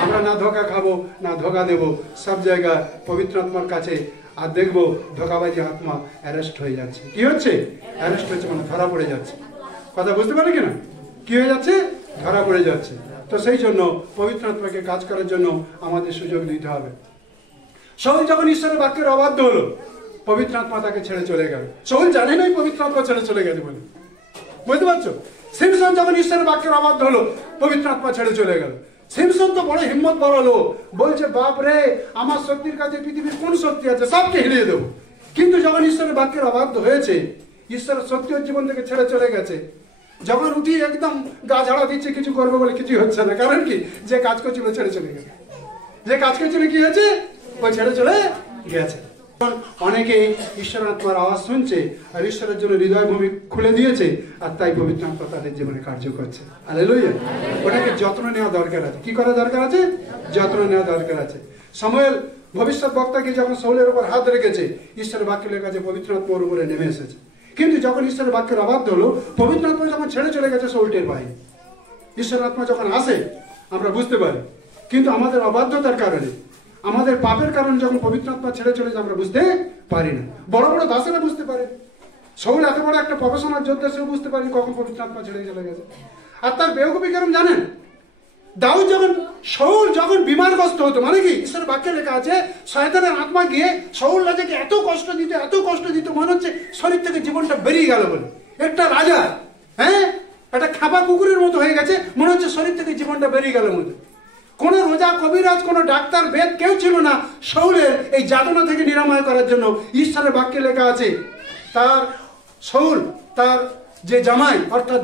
আমরা না ধোকা খাবো না ধোকা দেব, সব জায়গায় পবিত্র আত্মার কাছে, আর দেখবো ধোকাবাজি আত্মা অ্যারেস্ট হয়ে যাচ্ছে। কি হচ্ছে? অ্যারেস্ট হচ্ছে, মানে ধরা পড়ে যাচ্ছে। কথা বুঝতে পারে কিনা? কি হয়ে যাচ্ছে? ধরা পড়ে যাচ্ছে। তো সেই জন্য পবিত্র আত্মাকে কাজ করার জন্য আমাদের সুযোগ দিতে হবে। শাউল যখন ঈশ্বরের বাক্যের অবাধ্য হলো, পবিত্র আত্মা তাকে ছেড়ে চলে গেল। শাউল জানে নাই পবিত্র আত্মা ছেড়ে চলে গেছে বলে, বুঝতে পারছো? সিমসন যখন ঈশ্বরের বাক্যের অবাধ্য হলো, পবিত্র আত্মা ছেড়ে চলে গেল। সিমসন তো বড় হিম্মত বড় লোক, বলছে বাপ রে, আমার শক্তির কাছে পৃথিবীর কোন শক্তি আছে, সবকে হিলিয়ে দেবো। কিন্তু যখন ঈশ্বরের বাক্যের অবাধ্য হয়েছে, ঈশ্বরের শক্তি ওর জীবন থেকে ছেড়ে চলে গেছে, যখন উঠি একদম গা ঝাড়া দিচ্ছে কিছু করবে বলে, কিছু হচ্ছে না। কারণ কি? যে কাজ করছিল ছেড়ে চলে গেছে, যে কাজ করছিল কি হয়েছে? ওই ছেড়ে চলে গেছে। অনেকে ঈশ্বর আত্মার আওয়াজ শুনছে আর ঈশ্বরের জন্য হৃদয় ভূমি খুলে দিয়েছে, আর তাই পবিত্র আত্মা তাদের জীবনে কার্য করছে। হালেলুয়া। ওটাকে যত্ন নেওয়া দরকার আছে। কি করা দরকার আছে? যত্ন নেওয়া দরকার আছে। সামুয়েল ভবিষ্যৎ বক্তাকে যখন শাউলের উপর হাত রেখেছে, ঈশ্বরের বাক্য লেখা আছে পবিত্র আত্মার উপরে নেমে এসেছে। কিন্তু যখন ঈশ্বরের বাক্যের অবাধ্য হলো, পবিত্র আত্মা যখন ছেড়ে চলে গেছে, শাউল টের পায়নি। ঈশ্বরের আত্মা যখন আসে আমরা বুঝতে পারি, কিন্তু আমাদের অবাধ্যতার কারণে, আমাদের পাপের কারণে যখন পবিত্র আত্মা ছেড়ে চলে যায় আমরা বুঝতে পারি না। বড় বড় দাসেরা বুঝতে পারে, শাউল এত বড় একটা প্রফেশনাল যোদ্ধা, সেও বুঝতে পারেনি কখন পবিত্র আত্মা ছেড়ে চলে গেছে। আর তার বেওকুফি কারণ জানেন? দাউদ যখন, শাউল যখন বিমারগ্রস্ত হতো, মানে কি ঈশ্বরের বাক্যে লেখা আছে শয়তানের আত্মা গিয়ে শাউল রাজাকে এত কষ্ট দিত, এত কষ্ট দিত, মনে হচ্ছে শরীর থেকে জীবনটা বেরিয়ে গেল বলে। একটা রাজা, হ্যাঁ, একটা খাপা কুকুরের মতো হয়ে গেছে, মনে হচ্ছে শরীর থেকে জীবনটা বেরিয়ে গেল মতো। কোন রোজা, কবিরাজ, কোন ডাক্তার, বেদ কেউ ছিল না শাউলের এই যাতনা থেকে নিরাময় করার জন্য। ঈশ্বরের বাক্যে লেখা আছে তার শাউল, তার যে জামাই অর্থাৎ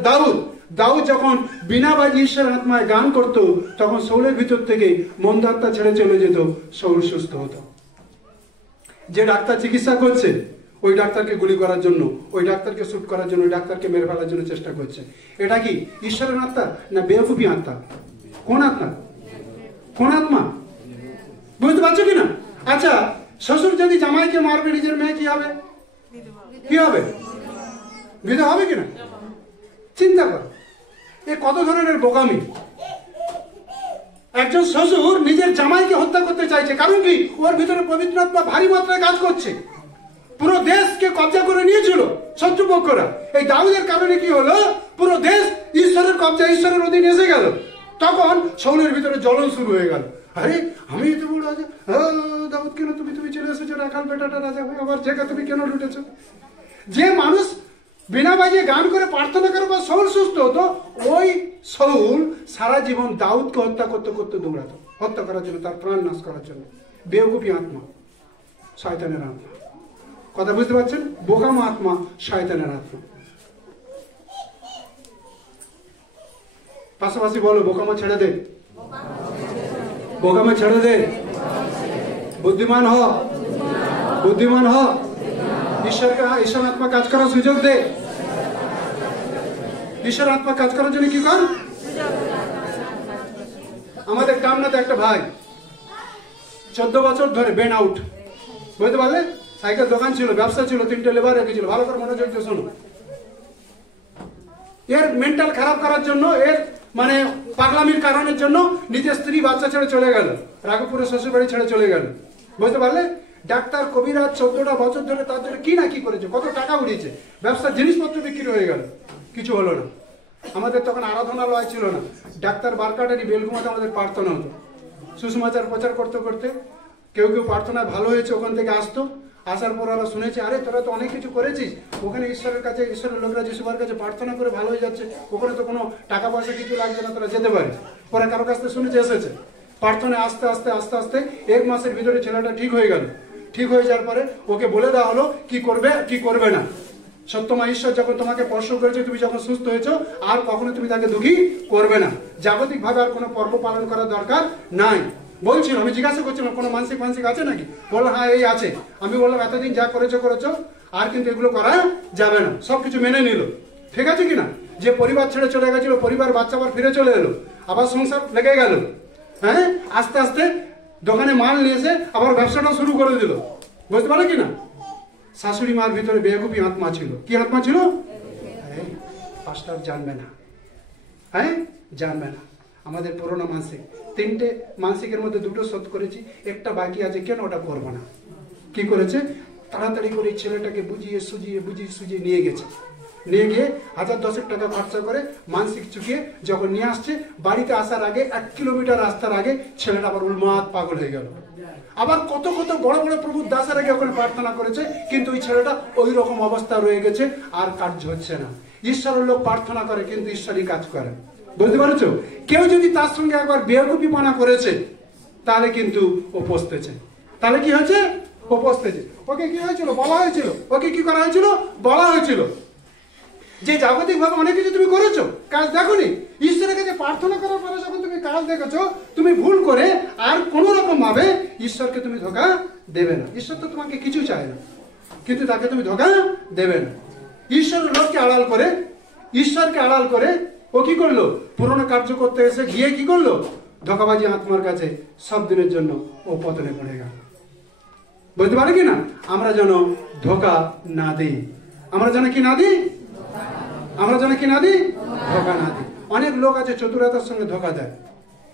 দাউদ যখন বিনা বাজি ঈশ্বরের আত্মায় গান করত, তখন শাউলের ভিতর থেকে মন্দ আত্মা ছেড়ে চলে যেত, শাউল সুস্থ হতো। যে ডাক্তার চিকিৎসা করছে, ওই ডাক্তারকে গুলি করার জন্য, ওই ডাক্তারকে শুট করার জন্য, ওই ডাক্তারকে মেরে ফেলার জন্য চেষ্টা করছে। এটা কি ঈশ্বরের আত্মা না বেওকুফি আত্মা? কোন আত্মা? কোন আত্মা? বুঝতে পারছো কিনা? আচ্ছা, শ্বশুর যদি জামাইকে মারবে, নিজের মেয়ে কি হবে? কি হবে? বিধবা হবে কিনা? চিন্তা করো, এ কত ধরনের বোকামি। একজন শ্বশুর নিজের জামাইকে হত্যা করতে চাইছে, কারণ কি? ওর ভিতরে পবিত্র আত্মা ভারী মাত্রায় কাজ করছে। পুরো দেশকে কবজা করে নিয়েছিল শত্রুপক্ষরা। এই দাউদের কারণে কি হলো? পুরো দেশ ঈশ্বরের কবজা, ঈশ্বরের অধীনে এসে গেল। তখন শাউলের ভিতরে জ্বলন শুরু হয়ে গেল। আরে আমি এত বড় রাজা, দাউদ কেন তুমি চলে এসেছো রাখাল বেটাটা রাজা হয়ে, আবার জায়গা তুমি কেন লুটেছো? যে মানুষ বিনা বাজিয়ে গান করে প্রার্থনা করে বা শাউল সুস্থ হতো, ওই শাউল সারা জীবন দাউদকে হত্যা করতে করতে দৌড়াতো, হত্যা করার জন্য, তার প্রাণ নাশ করার জন্য। বেওকুফি আত্মা, শয়তানের আত্মা। কথা বুঝতে পারছেন? বোকামা আত্মা, শয়তানের আত্মা। পাশাপাশি বলো, বোকামা ছেড়ে দে, বোকামা ছেড়ে দে, বুদ্ধিমান হ, বুদ্ধিমান হ। ঈশ্বর আত্মা কাজ করার সুযোগ দে। ঈশ্বর আত্মা কাজ করার জন্য কি কর? আমাদের কামনাতে একটা ভাই 14 বছর ধরে বেন আউট, বুঝতে পারলে? সাইকেল দোকান ছিল, ব্যবসা ছিল, 3টে লেবার রেখেছিল। ভালো করে মনোযোগ দিয়ে শোনো। এর মেন্টাল খারাপ করার জন্য, এর মানে পাগলামির কারণের জন্য নিজের স্ত্রী বাচ্চা ছেড়ে চলে গেল, রাঘবপুরের শ্বশুর বাড়ি ছেড়ে চলে গেল, বুঝতে পারলে? ডাক্তার কবিরাজ 14টা বছর ধরে তার জন্য কি না কি করেছে, কত টাকা উড়িয়েছে, ব্যবসার জিনিসপত্র বিক্রি হয়ে গেল, কিছু হলো না। আমাদের তখন আরাধনালয় ছিল না, ডাক্তার বারকাটারি বেলগুমাতে আমাদের প্রার্থনা হতো। সুসমাচার প্রচার করতে করতে কেউ কেউ প্রার্থনায় ভালো হয়েছে, ওখান থেকে আসতো। আসার পর ওরা শুনেছে, আরে তোরা তো অনেক কিছু করেছিস, ওখানে ঈশ্বরের কাছে, ঈশ্বরের লোকরা যিশুবার কাছে প্রার্থনা করে ভালো হয়ে যাচ্ছে, ওখানে তো কোনো টাকা পয়সা কিছু লাগছে না, তোরা যেতে পারিস। ওরা কারো কাছ থেকে শুনেছে, এসেছে প্রার্থনায়। আস্তে আস্তে আস্তে আস্তে 1 মাসের ভিতরে ছেলেটা ঠিক হয়ে গেল। ঠিক হয়ে যাওয়ার পরে ওকে বলে দেওয়া হলো কি করবে কি করবে না। সত্যমা ঈশ্বর যখন তোমাকে স্পর্শ করেছে, তুমি যখন সুস্থ হয়েছো, আর কখনো তুমি তাকে দুঃখী করবে না। জাগতিক ভাবে আর কোনো পর্ব পালন করার দরকার নাই। বলছিল, আমি জিজ্ঞাসা করছিলাম কোনো মানসিক আছে নাকি? বললো হ্যাঁ এই আছে। আমি বললাম এতদিন যা করেছো আর কিন্তু এগুলো করা যাবে না। সবকিছু মেনে নিল, ঠিক আছে কিনা? যে পরিবার ছেড়ে চলে গেছিল, পরিবার বাচ্চা আবার ফিরে চলে এলো, আবার সংসার লেগে গেল। হ্যাঁ, আস্তে আস্তে দোকানে মাল নিয়ে এসে আবার ব্যবসাটা শুরু করে দিল, বুঝতে পারলে কিনা? শাশুড়ি মার ভিতরে বেকুফি আত্মা ছিল। কি আত্মা ছিল? পাস্টার জানবে না, হ্যাঁ জানবে না। আমাদের পুরোনো মানসিক, 3টে মানসিকের মধ্যে 2টো শোধ করেছি, একটা বাকি আছে, কেন ওটা করবো না? কি করেছে? তাড়াতাড়ি করে ছেলেটাকে বুঝিয়ে সুজিয়ে নিয়ে গেছে। নিয়ে গিয়ে 1010 টাকা খরচা করে মানসিক চুকিয়ে যখন নিয়ে আসছে, বাড়িতে আসার আগে 1 কিলোমিটার রাস্তার আগে ছেলেটা আবার উন্মাদ পাগল হয়ে গেল। আবার কত কত বড় বড় প্রভুর দাসের আগে ওখানে প্রার্থনা করেছে, কিন্তু ওই ছেলেটা ওই রকম অবস্থা রয়ে গেছে, আর কাজ হচ্ছে না। ঈশ্বরের লোক প্রার্থনা করে কিন্তু ঈশ্বরই কাজ করে, বুঝতে পারছো? কেউ যদি তার সঙ্গে একবার বেয়াকুফি পানা করেছে, তাহলে কিন্তু ও পস্তেছে। তাহলে কি হয়েছে? ও পস্তেছে। ওকে কি হয়েছিল? বলা হয়েছিল। ওকে কি করা হয়েছিল? বলা হয়েছিল যে জাগতিক ভাবে অনেক কিছু তুমি করেছো, কাজ দেখোনি। ঈশ্বরের কাছে প্রার্থনা করার পরে যখন তুমি কাজ দেখেছো, তুমি ভুল করে আর কোন রকম ভাবে ঈশ্বরকে তুমি ধোঁকা দেবে না। ঈশ্বর তো তোমাকে কিছু চায় না, কিন্তু তাকে তুমি ধোঁকা দেবে না। ঈশ্বরের লোককে আড়াল করে, ঈশ্বরকে আড়াল করে ও কি করলো? পুরনো কার্য করতে এসে গিয়ে কি করলো? ধোঁকাবাজি আত্মার কাছে সব দিনের জন্য ও পতনে পড়ে গেল। বুঝতে পারে কিনা? আমরা যেন ধোঁকা না দিই। আমরা যেন কি না দিই? আমরা যেন কি না দিই? ধোঁকা না দিই। অনেক লোক আছে চতুরতার সঙ্গে ধোঁকা দেয়,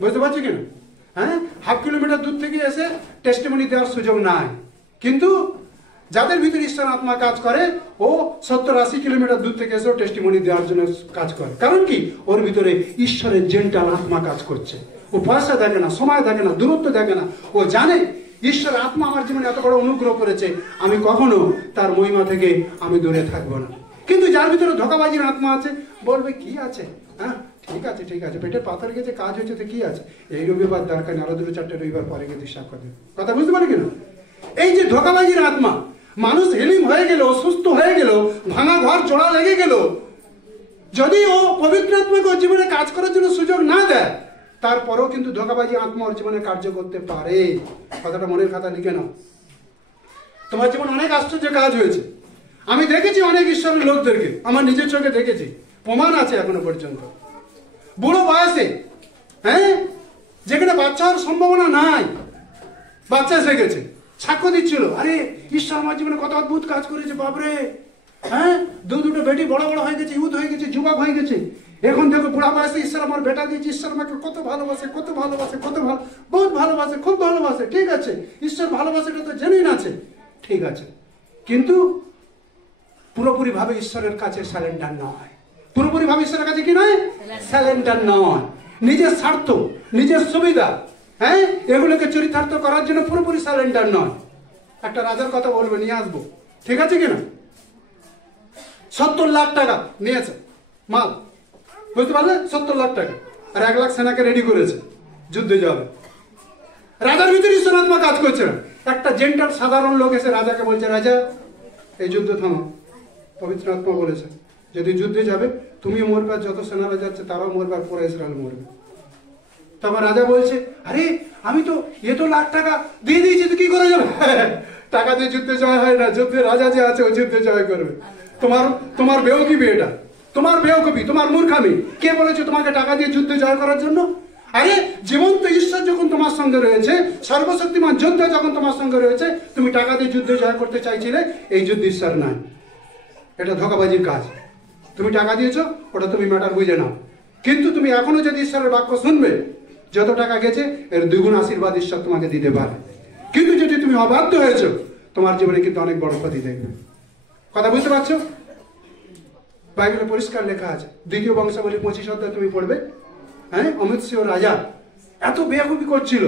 বুঝতে পারছি কিনা? হ্যাঁ, 1/2 কিলোমিটার দূর থেকে এসে টেস্টিমনি দেওয়ার সুযোগ নাই, কিন্তু যাদের ভিতরে ঈশ্বর আত্মা কাজ করে, ও 70-80 কিলোমিটার দূর থেকে এসেও টেস্টিমনি দেওয়ার জন্য কাজ করে। কারণ কি? ওর ভিতরে ঈশ্বরের জেন্টাল আত্মা কাজ করছে। ও পয়সা দেখে না, সময় দেখে না, দূরত্ব দেখে না। ও জানে ঈশ্বর আত্মা আমার জীবনে এত বড় অনুগ্রহ করেছে, আমি কখনো তার মহিমা থেকে আমি দূরে থাকবো না। কিন্তু যার ভিতরে ধোঁকাবাজির আত্মা আছে, বলবে কি আছে, হ্যাঁ ঠিক আছে ঠিক আছে, পেটের পাথর গেছে, কাজ হয়েছে, তো কি আছে, এই রবিবার দরকার নেই, আরো 2-4টে রবিবার পরে গিয়ে হিসাব করে দেবে। কথা বুঝতে পারি কিনা? এই যে ধোঁকাবাজির আত্মা, মানুষ হিলিং হয়ে গেল, সুস্থ হয়ে গেল, ভাঙা ঘর জোড়া লেগে গেল, যদি ও পবিত্র আত্মাকে ওর জীবনে কাজ করার জন্য সুযোগ না দেয়, তারপরেও কিন্তু ধোঁকাবাজি আত্মা ওর জীবনে কার্য করতে পারে। কথাটা মনের খাতা লিখে নাও। তোমার জীবনে অনেক আশ্চর্য কাজ হয়েছে। আমি দেখেছি অনেক ঈশ্বরের লোকদেরকে, আমার নিজের চোখে দেখেছি, প্রমাণ আছে এখনো পর্যন্ত। বুড়ো বয়সে, হ্যাঁ, যেখানে বাচ্চা হওয়ার সম্ভাবনা নাই, বাচ্চা এসে গেছে, সাক্ষ্য দিচ্ছিল, আরে ঈশ্বর আমার জীবনে কত অদ্ভুত কাজ করেছে, বাপরে, হ্যাঁ, 2-2টো বেটি বড় বড় হয়ে গেছে, ইউথ হয়ে গেছে, যুবক হয়ে গেছে। এখন দেখো বুড়া বয়সে ঈশ্বর আমার বেটা দিয়েছে, ঈশ্বর আমাকে কত ভালোবাসে, কত ভালোবাসে, কত ভালো, বহুত ভালোবাসে, খুব ভালোবাসে, ঠিক আছে, ঈশ্বর ভালোবাসাটা তো জেনেই আছে, ঠিক আছে, কিন্তু পুরোপুরি ভাবে ঈশ্বরের কাছে স্যালেন্ডার নয়। পুরোপুরি ভাবে ঈশ্বরের কাছে কি নয়? স্যালেন্ডার নয়। নিজের স্বার্থ, নিজের সুবিধা, হ্যাঁ, এগুলোকে চরিতার্থ করার জন্য পুরোপুরি স্যালেন্ডার নয়। একটা রাজার কথা বলবে, নিয়ে আসবো, ঠিক আছে কিনা? 70 লাখ টাকা নিয়েছে মাল, বুঝতে পারলে? 70 লাখ টাকা, আর 1 লাখ সেনাকে রেডি করেছে, যুদ্ধে যাবে। রাজার ভিতরে ঈশ্বর আত্মা কাজ করছে না। একটা জেন্টাল সাধারণ লোক এসে রাজাকে বলছে, রাজা এই যুদ্ধ থামো, পবিত্র আত্মা বলেছে যদি যুদ্ধে যাবে তুমি মরবে, যত সেনারা যাচ্ছে তারাও মরবে, আর পুরো ইসরায়েল মরবে। তখন রাজা বলছে, আরে আমি তো এত লাখ টাকা দিয়ে দিয়েছি, তো কি করে যাবে? টাকা দিয়ে যুদ্ধে জয় হয় না, যুদ্ধে রাজা যে আছে ও যুদ্ধে জয় করবে। তোমার বেওকুফি, এটা তোমার বেওকুফি, তোমার মূর্খামি। কে বলেছে তোমাকে টাকা দিয়ে যুদ্ধে জয় করার জন্য? আরে জীবন্ত ঈশ্বর যখন তোমার সঙ্গে রয়েছে, সর্বশক্তিমান যোদ্ধা যখন তোমার সঙ্গে রয়েছে, তুমি টাকা দিয়ে যুদ্ধে জয় করতে চাইছিলে, এই যুদ্ধ ঈশ্বর নাই, এটা ধোঁকাবাজির কাজ। তুমি টাকা দিয়েছো, ওটা তুমি ম্যাটার বুঝে নাও, কিন্তু তুমি এখনো যদি ঈশ্বরের বাক্য শুনবে, যত টাকা গেছে এর দ্বিগুণ আশীর্বাদ ঈশ্বর তোমাকে দিতে পারে। কিন্তু যদি তুমি অবাধ্য হয়েছো, তোমার জীবনে কিন্তু অনেক বড় ক্ষতি দেখবে। কথা বুঝতে পারছো? বাইবেলে পরিষ্কার লেখা আছে, 2 বংশাবলী 25 অধ্যায় তুমি পড়বে। হ্যাঁ, অমিত সিংহ রাজা এত বেয়াকুফি করছিল,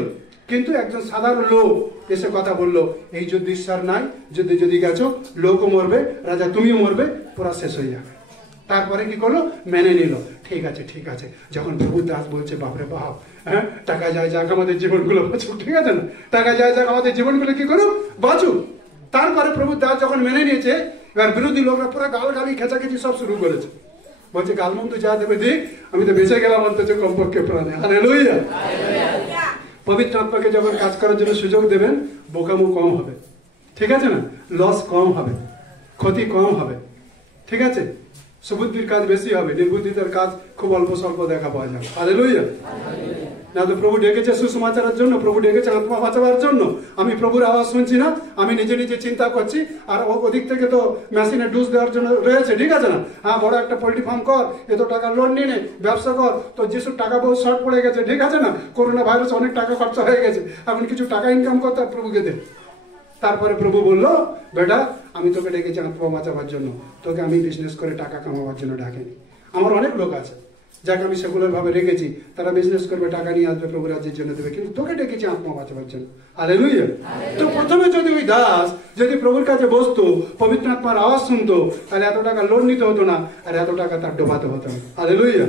কিন্তু একজন সাধারণ লোক এসে কথা বললো, এই যুদ্ধ ঈশ্বর নাই, যুদ্ধে যদি গেছো লোকও মরবে, রাজা তুমিও মরবে, পুরা শেষ হয়ে যাবে। তারপরে কি করলো? মেনে নিল, ঠিক আছে, ঠিক আছে। যখন প্রভু দাস বলছে, বাপরে বাপ, হ্যাঁ, টাকা যায় যাক, আমাদের জীবনগুলো বাঁচুক, ঠিক আছে না? টাকা যায় যাক, আমাদের জীবনগুলো কি করুক, বাঁচুক। তারপরে প্রভু দাস যখন মেনে নিয়েছে, এবার বিরোধী লোকরা পুরো গালগালি, খেঁচাখেঁচি সব শুরু করেছে। বলছে, গালমন্দ যা দেবে দিক, আমি তো বেঁচে গেলাম অন্তত কমপক্ষে প্রাণে। হালেলুয়া। পবিত্র আত্মাকে যখন কাজ করার জন্য সুযোগ দেবেন, বোকামো কম হবে, ঠিক আছে না? লস কম হবে, ক্ষতি কম হবে, ঠিক আছে? সুবুদ্ধির কাজ বেশি হবে, নির্বুদ্ধিতার কাজ খুব অল্প স্বল্প দেখা পাওয়া যাবে। হালেলুয়া। না তো প্রভু ডেকেছে সুসমাচারের জন্য, প্রভু ডেকেছে আত্মা বাঁচাবার জন্য। আমি প্রভুর আওয়াজ শুনছি না, আমি নিজে নিজে চিন্তা করছি, আর ওদিক থেকে তো মেশিনে ডুজ দেওয়ার জন্য রয়েছে, ঠিক আছে না? হ্যাঁ, বড় একটা পোল্ট্রি ফার্ম কর, এত টাকা লোন নিয়ে নে, ব্যবসা কর, তো যেসব টাকা বহু শর্ট পড়ে গেছে, ঠিক আছে না? করোনা ভাইরাস অনেক টাকা খরচা হয়ে গেছে, এখন কিছু টাকা ইনকাম করতে প্রভুকে দে। তারপরে প্রভু বললো, বেটা আমি তোকে ডেকেছি আত্মা বাঁচাবার জন্য, তোকে আমি বিজনেস করে টাকা কামাবার জন্য ডাকিনি। আমার অনেক লোক আছে যাকে আমি সেকুলার ভাবে রেখেছি, তারা বিজনেস করবে, টাকা নিয়ে আসবে, প্রভু রাজ্যের জন্য দেবে, কিন্তু তোকে ডেকেছি আত্মা বাঁচাবার জন্য। হালেলুয়া। তো প্রথমে যদি ওই দাস যদি প্রভুর কাছে বসতো, পবিত্র আত্মার আওয়াজ শুনতো, তাহলে এত টাকা লোন নিতে হতো না, আর এত টাকা তার ডোবাতে হতো না। হালেলুয়া।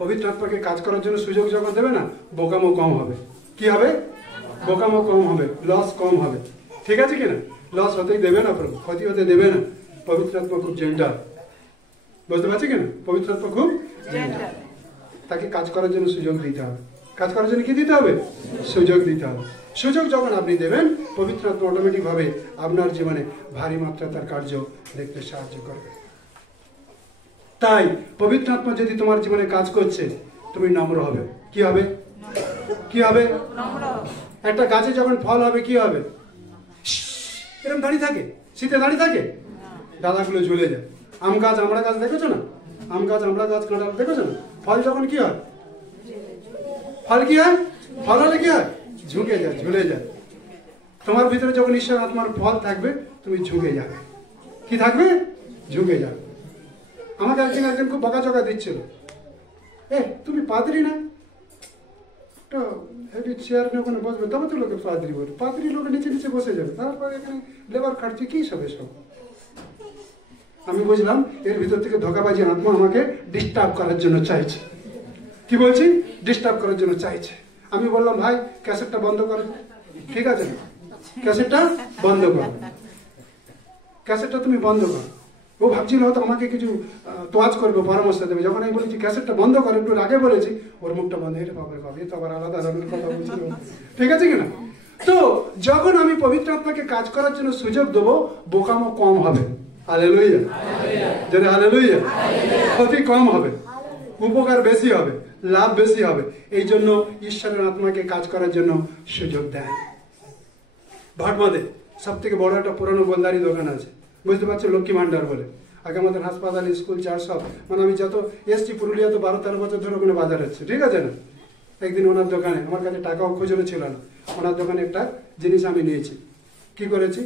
পবিত্র আত্মাকে কাজ করার জন্য সুযোগ যখন দেবে না, বোকামো কম হবে। কি হবে? বোকামো কম হবে, লস কম হবে, ঠিক আছে কিনা? লস হতেই দেবে না প্রভু, ক্ষতি হতে দেবে না। পবিত্র আত্মা খুব জেন্টাল, বুঝতে পারছি কিনা? পবিত্র আত্মা খুব জেন্টাল, তাকে কাজ করার জন্য সুযোগ দিতে হবে। কাজ করার জন্য কি দিতে হবে? সুযোগ দিতে হবে। সুযোগ যখন আপনি দেবেন, পবিত্র আত্মা অটোমেটিক ভাবে আপনার জীবনে ভারী মাত্রা তার কার্য দেখতে সাহায্য করবে। তাই পবিত্র আত্মা যদি তোমার জীবনে কাজ করছে, তুমি নম্র হবে। কি হবে? কি হবে? একটা গাছে যখন ফল হবে, কি হবে? এরকম দাঁড়িয়ে থাকে, শীতে দাঁড়িয়ে থাকে, ডালাগুলো ঝুলে যায়। আম গাছ, আমড়া গাছ দেখেছো না? আম গাছ, আমড়া গাছ, কাঁঠাল দেখেছো না? ফল যখন কি হয়? ফল কি হয়? ফল হলে কি হয়? ঝুঁকে যায়, ঝুলে যায়। তোমার ভিতরে যখন ঈশ্বর আত্মার ফল থাকবে, তুমি ঝুঁকে যাবে। কি থাকবে? ঝুঁকে যাবে। আমাকে একজন খুব বকাঝকা দিচ্ছিল, তুমি পাদ্রী না, তো হেভি চেয়ার নিয়ে ওখানে বসবে, তবে তো লোকে পাদ্রী বলে। পাদ্রী লোকে নিচে নিচে বসে যাবে, তারপরে এখানে লেবার খাটছে, কি সব এসব? আমি বুঝলাম এর ভিতর থেকে ধোঁকাবাজি আত্মা আমাকে ডিস্টার্ব করার জন্য চাইছে। কি বলছি? ডিস্টার্ব করার জন্য চাইছে। আমি বললাম, ভাই ক্যাসেটটা বন্ধ করো, ঠিক আছে? ক্যাসেটটা বন্ধ করো, ক্যাসেটটা তুমি বন্ধ করো। ও ভাবছিল হয়তো আমাকে কিছু তোয়াজ করবে, পরামর্শ দেবে। যখন আমি বলেছি ক্যাসেটটা বন্ধ করে, একটু আগে বলেছি, ওর মুখটা বন্ধ হয়ে বাবার বাবা, এ তো আবার আলাদা ধরনের কথা বলছিল, ঠিক আছে কিনা? তো যখন আমি পবিত্র আত্মাকে কাজ করার জন্য সুযোগ দেবো, বোকামো কম হবে। হালেলুয়া। যদি হালেলুয়া। ক্ষতি কম হবে, উপকার বেশি হবে, লাভ বেশি হবে। এই জন্য ঈশ্বরের আত্মাকে কাজ করার জন্য সুযোগ দেয়। ভাটমাদে সব থেকে বড় একটা পুরনো গোলদারি দোকান আছে, বুঝতে পারছো? লক্ষ্মী ভান্ডার বলে। আগে আমাদের হাসপাতাল, স্কুল, চার সব, মানে আমি যত এসছি পুরুলিয়া তো 12-13 বছর ধরে ওখানে বাজার হচ্ছে, ঠিক আছে না। একদিন ওনার দোকানে, আমার কাছে টাকাও খুচরো ছিল না, ওনার দোকানে একটা জিনিস আমি নিয়েছি। কি করেছি,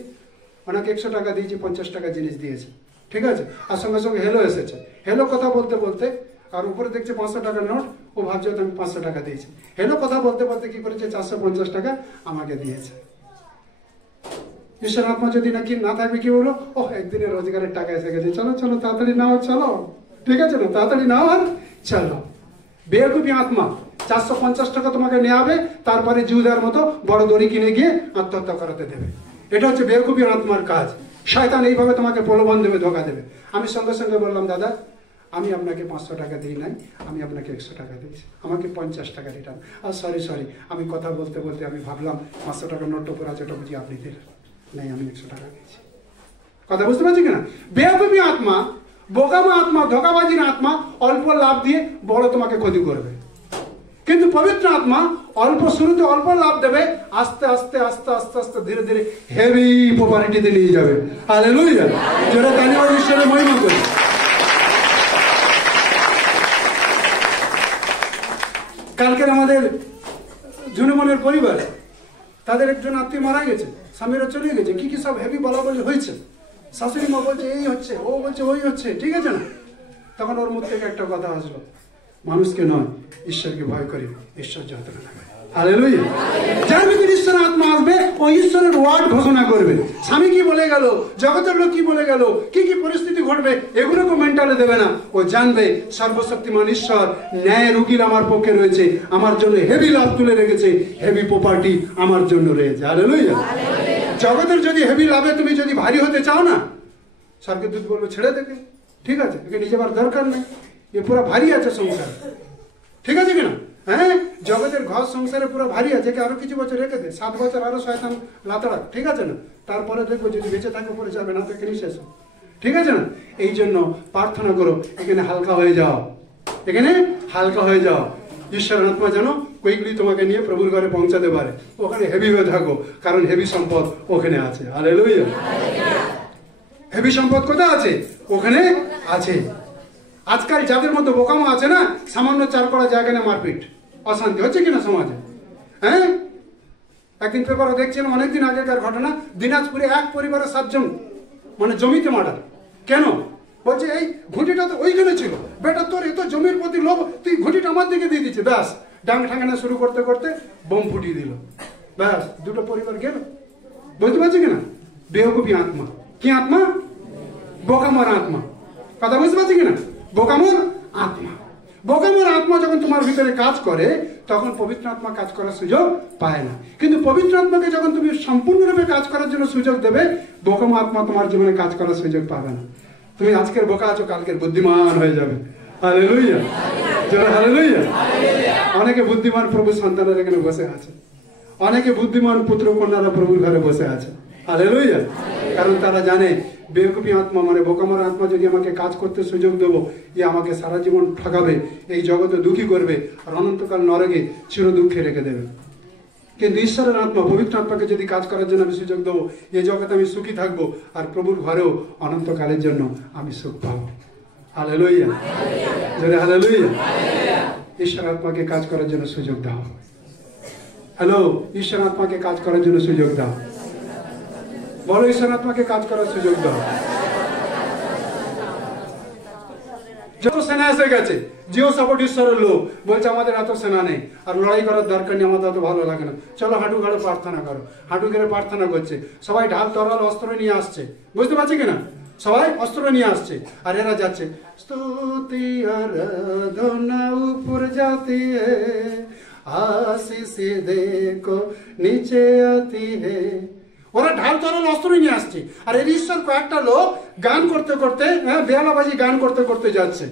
ওনাকে 100 টাকা দিয়েছি, 50 টাকা জিনিস দিয়েছি, ঠিক আছে। আর সঙ্গে সঙ্গে হেলো এসেছে, হেলো কথা বলতে বলতে, আর উপরে দেখছে 500 টাকার নোট, ও ভাবছে আমি 500 টাকা দিয়েছি। হেলো কথা বলতে বলতে কি করেছে, 450 টাকা আমাকে দিয়েছে। ঈশ্বর আত্মা যদি নাকি না থাকবে, কি বলো, ও একদিনের রোজগারের টাকা এসে গেছে, চলো চলো তাড়াতাড়ি নাও, চলো, ঠিক আছে না, তাড়াতাড়ি নাও আর চলো। বেকুবি আত্মা 450 টাকা তোমাকে নেওয়াবে, তারপরে জুদার মতো বড় দড়ি কিনে গিয়ে আত্মহত্যা করাতে দেবে। এটা হচ্ছে বেকুবি আত্মার কাজ। শয়তান এইভাবে তোমাকে প্রলোভন দেবে, ধোকা দেবে। আমি সঙ্গে সঙ্গে বললাম, দাদা আমি আপনাকে 500 টাকা দিই নাই, আমি আপনাকে 100 টাকা দিয়েছি, আমাকে 50 টাকা রিটার্ন। আর সরি আমি কথা বলতে বলতে আমি ভাবলাম 500 টাকার নোটটা পরে আছে, ওটা বুঝি আপনি দিলেন, নাই আমি 100 টাকা দিয়েছি। কথা বুঝতে পারছি কিনা? বেকুবি আত্মা, বোকামা আত্মা, ধোকাবাজির আত্মা অল্প লাভ দিয়ে বড় তোমাকে ক্ষতি করবে। কিন্তু পবিত্র আত্মা অল্প শুরুতে অল্প লাভ দেবে, আস্তে আস্তে আস্তে আস্তে আস্তে ধীরে ধীরে হেভি প্রপার্টিতে নিয়ে যাবে। হালেলুয়া, যারা ধন্যবাদ ঈশ্বরের মহিমা করে। কালকের আমাদের ঝুনুমনের পরিবার, তাদের একজন আত্মীয় মারা গেছে, স্বামীরা চলে গেছে, কি কি সব হেভি বলা বলি হয়েছে। শাশুড়ি মা বলছে এই হচ্ছে, ও বলছে ওই হচ্ছে, ঠিক আছে না। তখন ওর মুখ থেকে একটা কথা আসলো, মানুষকে নয় ঈশ্বরকে ভয় করি, ঈশ্বর যন্ত্রণা নেবে। হালেলুয়া। যার ভিতরে ঈশ্বরের আত্মা আসবে, ও ঈশ্বরের ওয়ার্ড ঘোষণা করবে। স্বামী কি বলে গেল, জগতের লোক কি বলে গেল, কি কি পরিস্থিতি ঘটবে, এগুলোকে মেন্টালে দেবে না। ও জানবে সর্বশক্তিমান ঈশ্বর ন্যায়ের উকিল আমার পক্ষে রয়েছে, আমার জন্য হেভি লাভ তুলে রেখেছে, হেভি প্রপার্টি আমার জন্য রয়েছে। হালেলুয়া। জগতের যদি হেভি লাভে তুমি যদি ভারী হতে চাও না, স্বর্গের দূত বলবে ছেড়ে দেবে, ঠিক আছে, একে নিয়ে যাবার দরকার নেই, এ পুরো ভারী আছে সংসার, ঠিক আছে কিনা। হ্যাঁ, জগতের ঘর সংসারে পুরো ভারী আছে, একে আরো কিছু বছর রেখে দে, 7 বছর আরো শয়তান লাতড়া, ঠিক আছে না। তারপরে দেখবো যদি বেঁচে থাকে পরে যাবে, না তো এখানে শেষ, ঠিক আছে না। এই জন্য প্রার্থনা করো, এখানে হালকা হয়ে যাও, এখানে হালকা হয়ে যাও। ঈশ্বরের আত্মা যেন কয়েকগুলি তোমাকে নিয়ে প্রভুর ঘরে পৌঁছাতে পারে। ওখানে হেভি হয়ে থাকো, কারণ হেভি সম্পদ ওখানে আছে। হালেলুয়া। হেভি সম্পদ কোথায় আছে? ওখানে আছে। আজকাল যাদের মধ্যে বোকামো আছে না, সামান্য 4 কড়া জায়গা নিয়ে মারপিট, অশান্তি হচ্ছে কিনা সমাজে। হ্যাঁ, একদিন পেপারে দেখছিলাম, অনেকদিন আগেকার ঘটনা, দিনাজপুরে এক পরিবারের 7 জন মানে জমিতে মার্ডার। কেন? বলছে এই ঘুঁটিটা তো ওইখানে ছিল, বেটা তোর এত জমির প্রতি লোভ, তুই ঘুঁটিটা আমার দিকে দিয়ে দিচ্ছে, ব্যাস ডাং ঠাঙ্গানা শুরু করতে করতে বোম ফুটিয়ে দিল, ব্যাস 2টো পরিবার গেল। বুঝতে পারছি কিনা? বেকুবি আত্মা। কি আত্মা? বোকামোর আত্মা। কথা বুঝতে পারছি কিনা? বোকামোর আত্মা। বোকামোর আত্মা যখন তোমার ভিতরে কাজ করে, তখন পবিত্র আত্মা কাজ করার সুযোগ পায় না। কিন্তু পবিত্র আত্মাকে যখন তুমি সম্পূর্ণরূপে কাজ করার জন্য সুযোগ দেবে, বোকামো আত্মা তোমার জীবনে কাজ করার সুযোগ পাবে না। তুমি আজকের বোকা আছো, কালকের বুদ্ধিমান হয়ে যাবে। হালেলুয়া, যারা হালেলুয়া। অনেকে বুদ্ধিমান প্রভু সন্তানের এখানে বসে আছে, অনেকে বুদ্ধিমান পুত্র কন্যারা প্রভুর ঘরে বসে আছে। হালেলুয়া। কারণ তারা জানে বেকুবি আত্মা মানে বোকামোর আত্মা যদি আমাকে কাজ করতে সুযোগ দেবো, এ আমাকে সারা জীবন ঠকাবে, এই জগতে দুঃখী করবে, আর অনন্তকাল নরকে চির দুঃখে রেখে দেবে। কিন্তু ঈশ্বরের আত্মা, পবিত্র আত্মাকে যদি কাজ করার জন্য আমি সুযোগ দেবো, এই জগতে আমি সুখী থাকবো, আর প্রভুর ঘরেও অনন্তকালের জন্য আমি সুখ পাবো। হালেলুয়া, জোরে হালেলুয়া। ঈশ্বর আত্মাকে কাজ করার জন্য সুযোগ দাও। হ্যালো, ঈশ্বর আত্মাকে কাজ করার জন্য সুযোগ দাও। বলো, ঈশ্বর আত্মাকে কাজ করার সুযোগ দাও। যত সেনা এসে গেছে, জিও সাপোর্ট ঈশ্বরের লোক বলছে আমাদের এত সেনা নেই, আর লড়াই করার দরকার নেই, আমাদের এত ভালো লাগে না, চলো হাঁটু গাড়ে প্রার্থনা করো। হাঁটু গেড়ে প্রার্থনা করছে, সবাই ঢাল তরল অস্ত্র নিয়ে আসছে। বুঝতে পারছি কিনা? সবাই অস্ত্র নিয়ে আসছে, আর এরা যাচ্ছে স্তুতি আরাধনা উপর जाती है, आशीष देखो नीचे आती है। ওরা ঢাল তরল অস্ত্র নিয়ে আসছে, আর এর ঈশ্বর কয়েকটা লোক গান করতে করতে, বেহালাবাজি গান করতে করতে যাচ্ছে।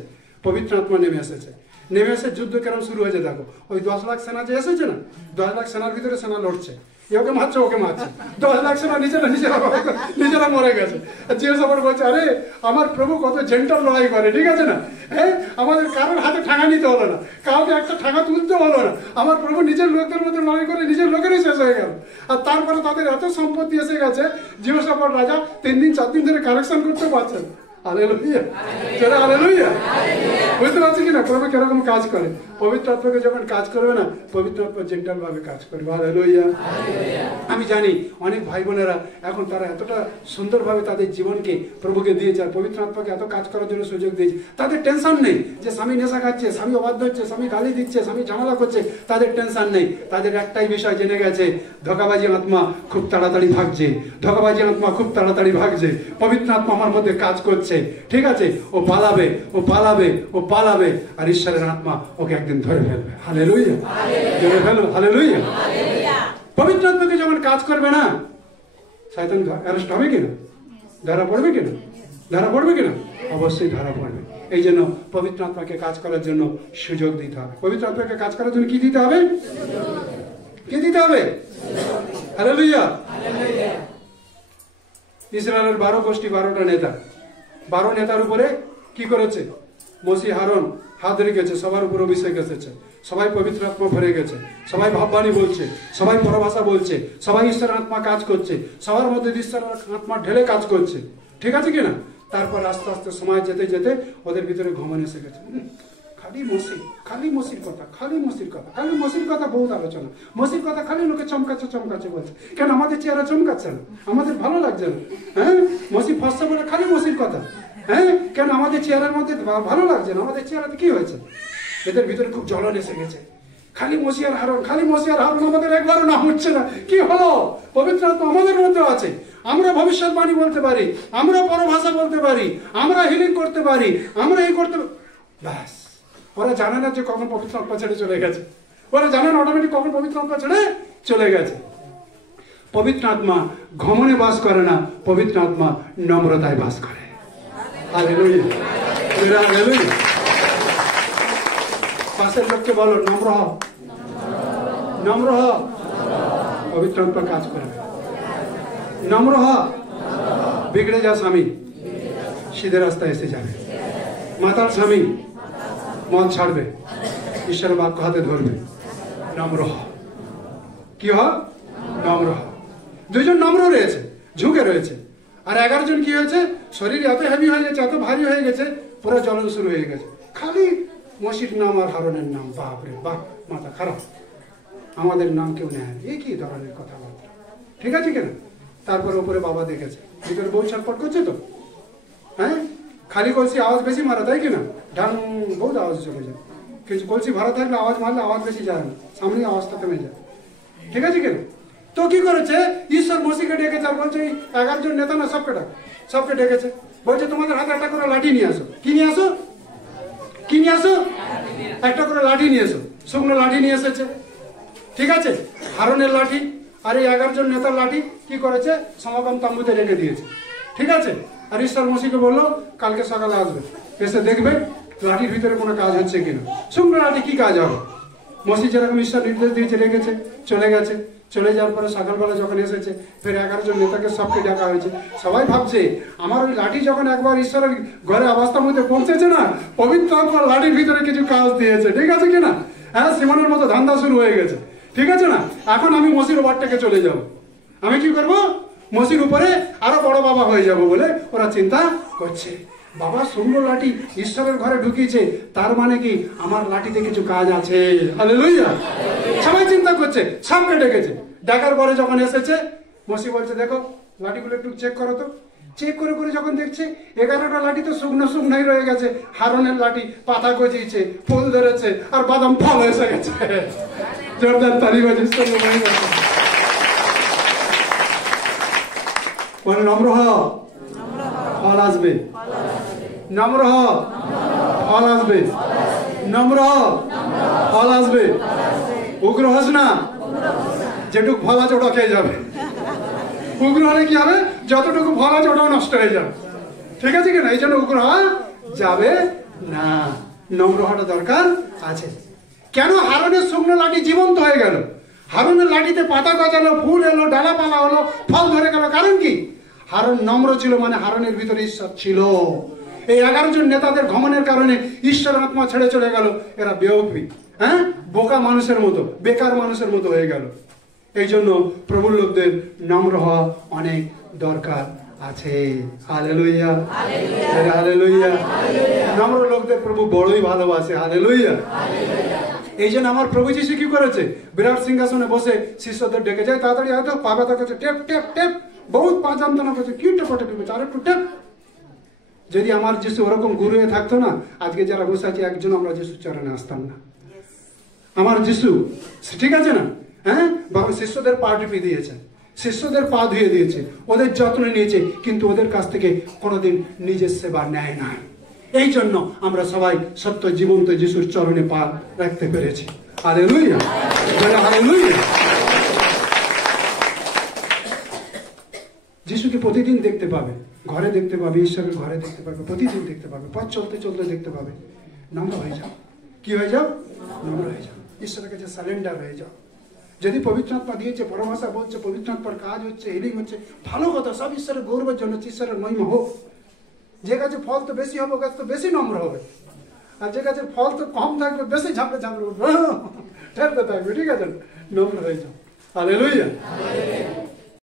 পবিত্র আত্মা নেমে এসেছে, নেমে এসে যুদ্ধ কেরম শুরু হয়েছে দেখো। ওই 10 লাখ সেনা যে এসেছে না, 10 লাখ সেনার ভিতরে সেনা লড়ছে, ওকে মারছে ওকে মারছে, 10 লাখ সেনা নিজেরা মরে গেছে। জিও সাপোর্ট বলছে, আরে আমার প্রভু কত জেন্টাল লড়াই করে, ঠিক আছে না। হ্যাঁ, আমাদের কারোর হাতে ঠাঙা নিতে হলো না, কাউকে একটা ঠাঙা তুলতে হলো না। আমার প্রভু নিজের লোকদের মধ্যে লড়াই করে নিজের লোকেরই শেষ হয়ে গেল। আর তারপরে তাদের এত সম্পত্তি এসে গেছে, জিও সাপোর্ট রাজা 3 দিন 4 দিন ধরে কালেকশন করতে পারছেন। হালেলুয়া, চলো হালেলুয়া। বুঝতে পারছি কিনা প্রভু কিরকম কাজ করে? পবিত্র আত্মাকে যখন কাজ করবে না, পবিত্র আত্মা জেন্টাল ভাবে কাজ করবে। হালেলুয়া। আমি জানি অনেক ভাই বোনেরা এখন তারা এতটা সুন্দরভাবে তাদের জীবনকে প্রভুকে দিয়েছে, আর পবিত্র আত্মাকে এত কাজ করার জন্য সুযোগ দিয়েছে, তাদের টেনশন নেই যে স্বামী নেশা খাচ্ছে, স্বামী অবাধ্য হচ্ছে, স্বামী গালি দিচ্ছে, স্বামী ঝামেলা করছে, তাদের টেনশন নেই। তাদের একটাই বিষয় জেনে গেছে, ধোঁকাবাজি আত্মা খুব তাড়াতাড়ি ভাগছে, ধোঁকাবাজি আত্মা খুব তাড়াতাড়ি ভাগছে, পবিত্র আত্মা আমার মধ্যে কাজ করছে। ঠিক আছে, ও পালাবে, ও পালাবে, ও পালাবে, আর ঈশ্বরের আত্মা ওকে একদিন ধরে ফেলবে। হালেলুয়া, ধরে ফেলবে। হালেলুয়া। পবিত্র আত্মাকে যখন কাজ করবে না, শয়তান অ্যারেস্ট হবে কিনা? ধরা পড়বে কিনা? ধরা পড়বে কিনা? অবশ্যই ধরা পড়বে। এই জন্য পবিত্র আত্মাকে কাজ করার জন্য সুযোগ দিতে হবে। পবিত্র আত্মাকে কাজ করার জন্য কি দিতে হবে? কি দিতে হবে? হালেলুয়া। ইসরায়েলের 12 গোষ্ঠী, 12টা নেতা, 12 নেতার উপরে কি করেছে? মসি হারন হাত রেখেছে, সবার উপর অভিষেক এসেছে, সবাই পবিত্র আত্মা ভরে গেছে, সবাই ভাববাণী বলছে, সবাই পরভাষা বলছে, সবাই ঈশ্বরের আত্মা কাজ করছে, সবার মধ্যে ঈশ্বরের আত্মা ঢেলে কাজ করছে। ঠিক আছে কিনা? তারপর আস্তে আস্তে সময় যেতে যেতে ওদের ভিতরে ঘুমন এসে গেছে। খালি মসি, খালি মসির কথা, খালি মসির কথা, খালি মসির কথা, বহুত আলোচনা, মসির কথা খালি লোকে চমকাচ্ছে চমকাচ্ছে বলছে। কেন আমাদের চেহারা চমকাচ্ছে না? আমাদের ভালো লাগছে না? হ্যাঁ, মসি ফসছে বলে খালি মসির কথা। হ্যাঁ, কেন আমাদের চেহারার মধ্যে ভালো লাগছে না? আমাদের চেহারাতে কি হয়েছে? এদের ভিতরে খুব জ্বলন এসে গেছে। খালি মসি আর হারুন, খালি মসি আর হারুন, আমাদের একবারও নাম হচ্ছে না। কি হলো? পবিত্র আত্মা আমাদের মধ্যে আছে, আমরা ভবিষ্যৎবাণী বলতে পারি, আমরা পরভাষা বলতে পারি, আমরা হিলিং করতে পারি, আমরা এই করতে পারি। ব্যাস, ওরা জানে না যে কখন পবিত্র আত্মা ছেড়ে চলে গেছে। ওরা জানে না অটোমেটিক কখন পবিত্র আত্মা ছেড়ে চলে গেছে। পবিত্র আত্মা ঘমনে বাস করে না, পবিত্র আত্মা নম্রতায় বাস করে। Hallelujah, hallelujah. পাশের লোককে বলো, নম্র হও, নম্র হও, পবিত্র আত্মা কাজ করবে। নম্র হও, বিগড়ে যা স্বামী সিধে রাস্তায় এসে যাবে। মাতাল স্বামী মদ ছাড়বে, ঈশ্বরের বাক্য হাতে ধরবে। নম্র হ। কি হ? নম্র হ। 2 জন নম্র রয়েছে, ঝুঁকে রয়েছে, আর 11 জন কি হয়েছে? শরীর এত হেভি হয়ে গেছে, এত ভারী হয়ে গেছে, পুরো জ্বলন শুরু হয়ে গেছে। খালি মসির নাম আর হারনের নাম, বাপরে বাপ, মাথা খারাপ। আমাদের নাম কেউ নেয়, এই কি ধরনের কথাবার্তা? ঠিক আছে কিনা? তারপরে উপরে বাবা দেখেছে, ভিতরে বউ ছটফট করছে তো। হ্যাঁ, খালি কলসি আওয়াজ বেশি মারা, তাই কিনা? ঢাং বহুত আওয়াজ চলে যায়। কিন্তু কলসি ভরা থাকলে আওয়াজ মারলে আওয়াজ বেশি যায় না, সামনে আওয়াজটা থেমে যায়। ঠিক আছে কিনা? তো কি করেছে? ঈশ্বর মসিকে ডেকেছে আর বলছে 11 জন নেতা না, সবকে ডেকেছে, বলছে তোমাদের হাতে একটা করে লাঠি নিয়ে আসো। কি নিয়ে আসো? কি নিয়ে আসো? একটা করে লাঠি নিয়ে এসো। শুকনো লাঠি নিয়ে এসেছে। ঠিক আছে, হারনের লাঠি আর এই 11 জন নেতার লাঠি কি করেছে? সমাগম তাম্বুতে রেখে দিয়েছে। ঠিক আছে, আর ঈশ্বর মসিকে বললো কালকে সকালে আসবে, এসে দেখবে লাঠির ভিতরে কোনো কাজ হচ্ছে কিনা। শুকনো লাঠি কি কাজ হবে? মসি যেরকম ঈশ্বর নির্দেশ দিয়েছে রেখেছে, চলে গেছে। চলে যাওয়ার পরে সকালবেলা যখন এসেছে, ফের 11 জন নেতাকে সবকে ডাকা হয়েছে। সবাই ভাবছে আমার ওই লাঠি যখন একবার ঈশ্বরের ঘরে অবস্থার মধ্যে পৌঁছেছে না, পবিত্র আত্মা লাঠির ভিতরে কিছু কাজ দিয়েছে। ঠিক আছে কিনা? হ্যাঁ, সিমনের মতো ধান্দা শুরু হয়ে গেছে। ঠিক আছে না? এখন আমি মসির ওপর থেকে চলে যাব। আমি কি করব? মসির উপরে আরো বড় বাবা হয়ে যাব বলে ওরা চিন্তা করছে। বাবা শুকনো লাঠি ঈশ্বরের ঘরে ঢুকিয়েছে, তার মানে কি আমার লাঠিতে কিছু কাজ আছে। হালেলুয়া। সবাই চিন্তা করছে, সবকে ডেকেছে। ডাকার পরে যখন এসেছে, মসি বলছে দেখো লাঠিগুলো একটু চেক করো তো। চেক করে করে যখন দেখছে 11টা লাঠি তো শুকনোই রয়ে গেছে। হারনের লাঠি পাতা গজিয়েছে, ফুল ধরেছে, আর বাদাম ফল এসে গেছে। জোরদার তালি বাজে। বলে নম্র হ, ফল আসবে। নম্র হ, ফল আসবে। নম্র হ, ফল আসবে। উগ্র হস না, যেটুকু ফল আছে ওটা খেয়ে যাবে। উগ্র হলে কি হবে? যতটুকু ফল আছে ওটাও নষ্ট হয়ে যাবে। ঠিক আছে কিনা? এই জন্য উগ্র হওয়া যাবে না, নম্র হওয়াটা দরকার আছে। কেন হারনের শুকনো লাঠি জীবন্ত হয়ে গেল? হারনের লাঠিতে পাতা গজালো, ফুল এলো, ডালাপালা হলো, ফল ধরে গেল। কারণ কি? হারন নম্র ছিল, মানে হারনের ভিতরে ঈশ্বর ছিল। এই 11 জন নেতাদের ঘমনের কারণে ঈশ্বরের আত্মা ছেড়ে চলে গেল। এরা বেওয়াফি, হ্যাঁ, বোকা মানুষের মতো, বেকার মানুষের মতো হয়ে গেল। এই জন্য প্রভুর লোকদের নম্র হওয়া অনেক দরকার আছে। Hallelujah, hallelujah. নম্র লোকদের প্রভু বড়ই ভালোবাসে। হালেলুয়া। এই জন্য আমার প্রভু যিশু কি করেছে, বিরাট সিংহাসনে বসে শিষ্যদের ডেকে যায়, তাড়াতাড়ি হয়তো পা ব্যথা করছে, টেপ টেপ টেপ, বহুত পা যন্ত্রণা করছে, কি টেপাটেপি করছে, আর একটু টেপ। যদি আমার যিশু ওরকম গুরু হয়ে থাকতো না, আজকে যারা বসে আছে একজন আমরা যিশুর চরণে আসতাম না। আমার যিশু ঠিক আছে না, হ্যাঁ, শিষ্যদের পা টিপে দিয়েছে, শিষ্যদের পা ধুয়ে দিয়েছে, ওদের যত্ন নিয়েছে, কিন্তু ওদের কাছ থেকে কোনোদিন নিজের সেবা নেয় না। এই জন্য আমরা সবাই সত্য জীবন্ত যিশুর চরণে পা রাখতে পেরেছি। Hallelujah, hallelujah. যিশুকে প্রতিদিন দেখতে পাবে, ঘরে দেখতে পাবে, ঈশ্বরের ঘরে দেখতে পাবে, প্রতিদিন দেখতে পাবে, পথ চলতে চলতে দেখতে পাবে। নম্র হয়ে যাও। কি হয়ে যাও? নম্র হয়ে যাও, ঈশ্বরের কাছে সারেন্ডার হয়ে যাও। যদি পবিত্র আত্মা দিয়েছে, পরভাষা বলছে, পবিত্র আত্মার কাজ হচ্ছে, হিলিং হচ্ছে, ভালো কথা, সব ঈশ্বরের গৌরবের জন্য, ঈশ্বরের মহিমা হোক। যে গাছে ফল তো বেশি হবে, গাছ তো বেশি নম্র হবে, আর যে গাছের ফল তো কম থাকবে, বেশি ঝাঁপড়ে উঠবে, ঠেলতে থাকবে। ঠিক আছে, নম্র হয়ে যাও। হালেলুয়া।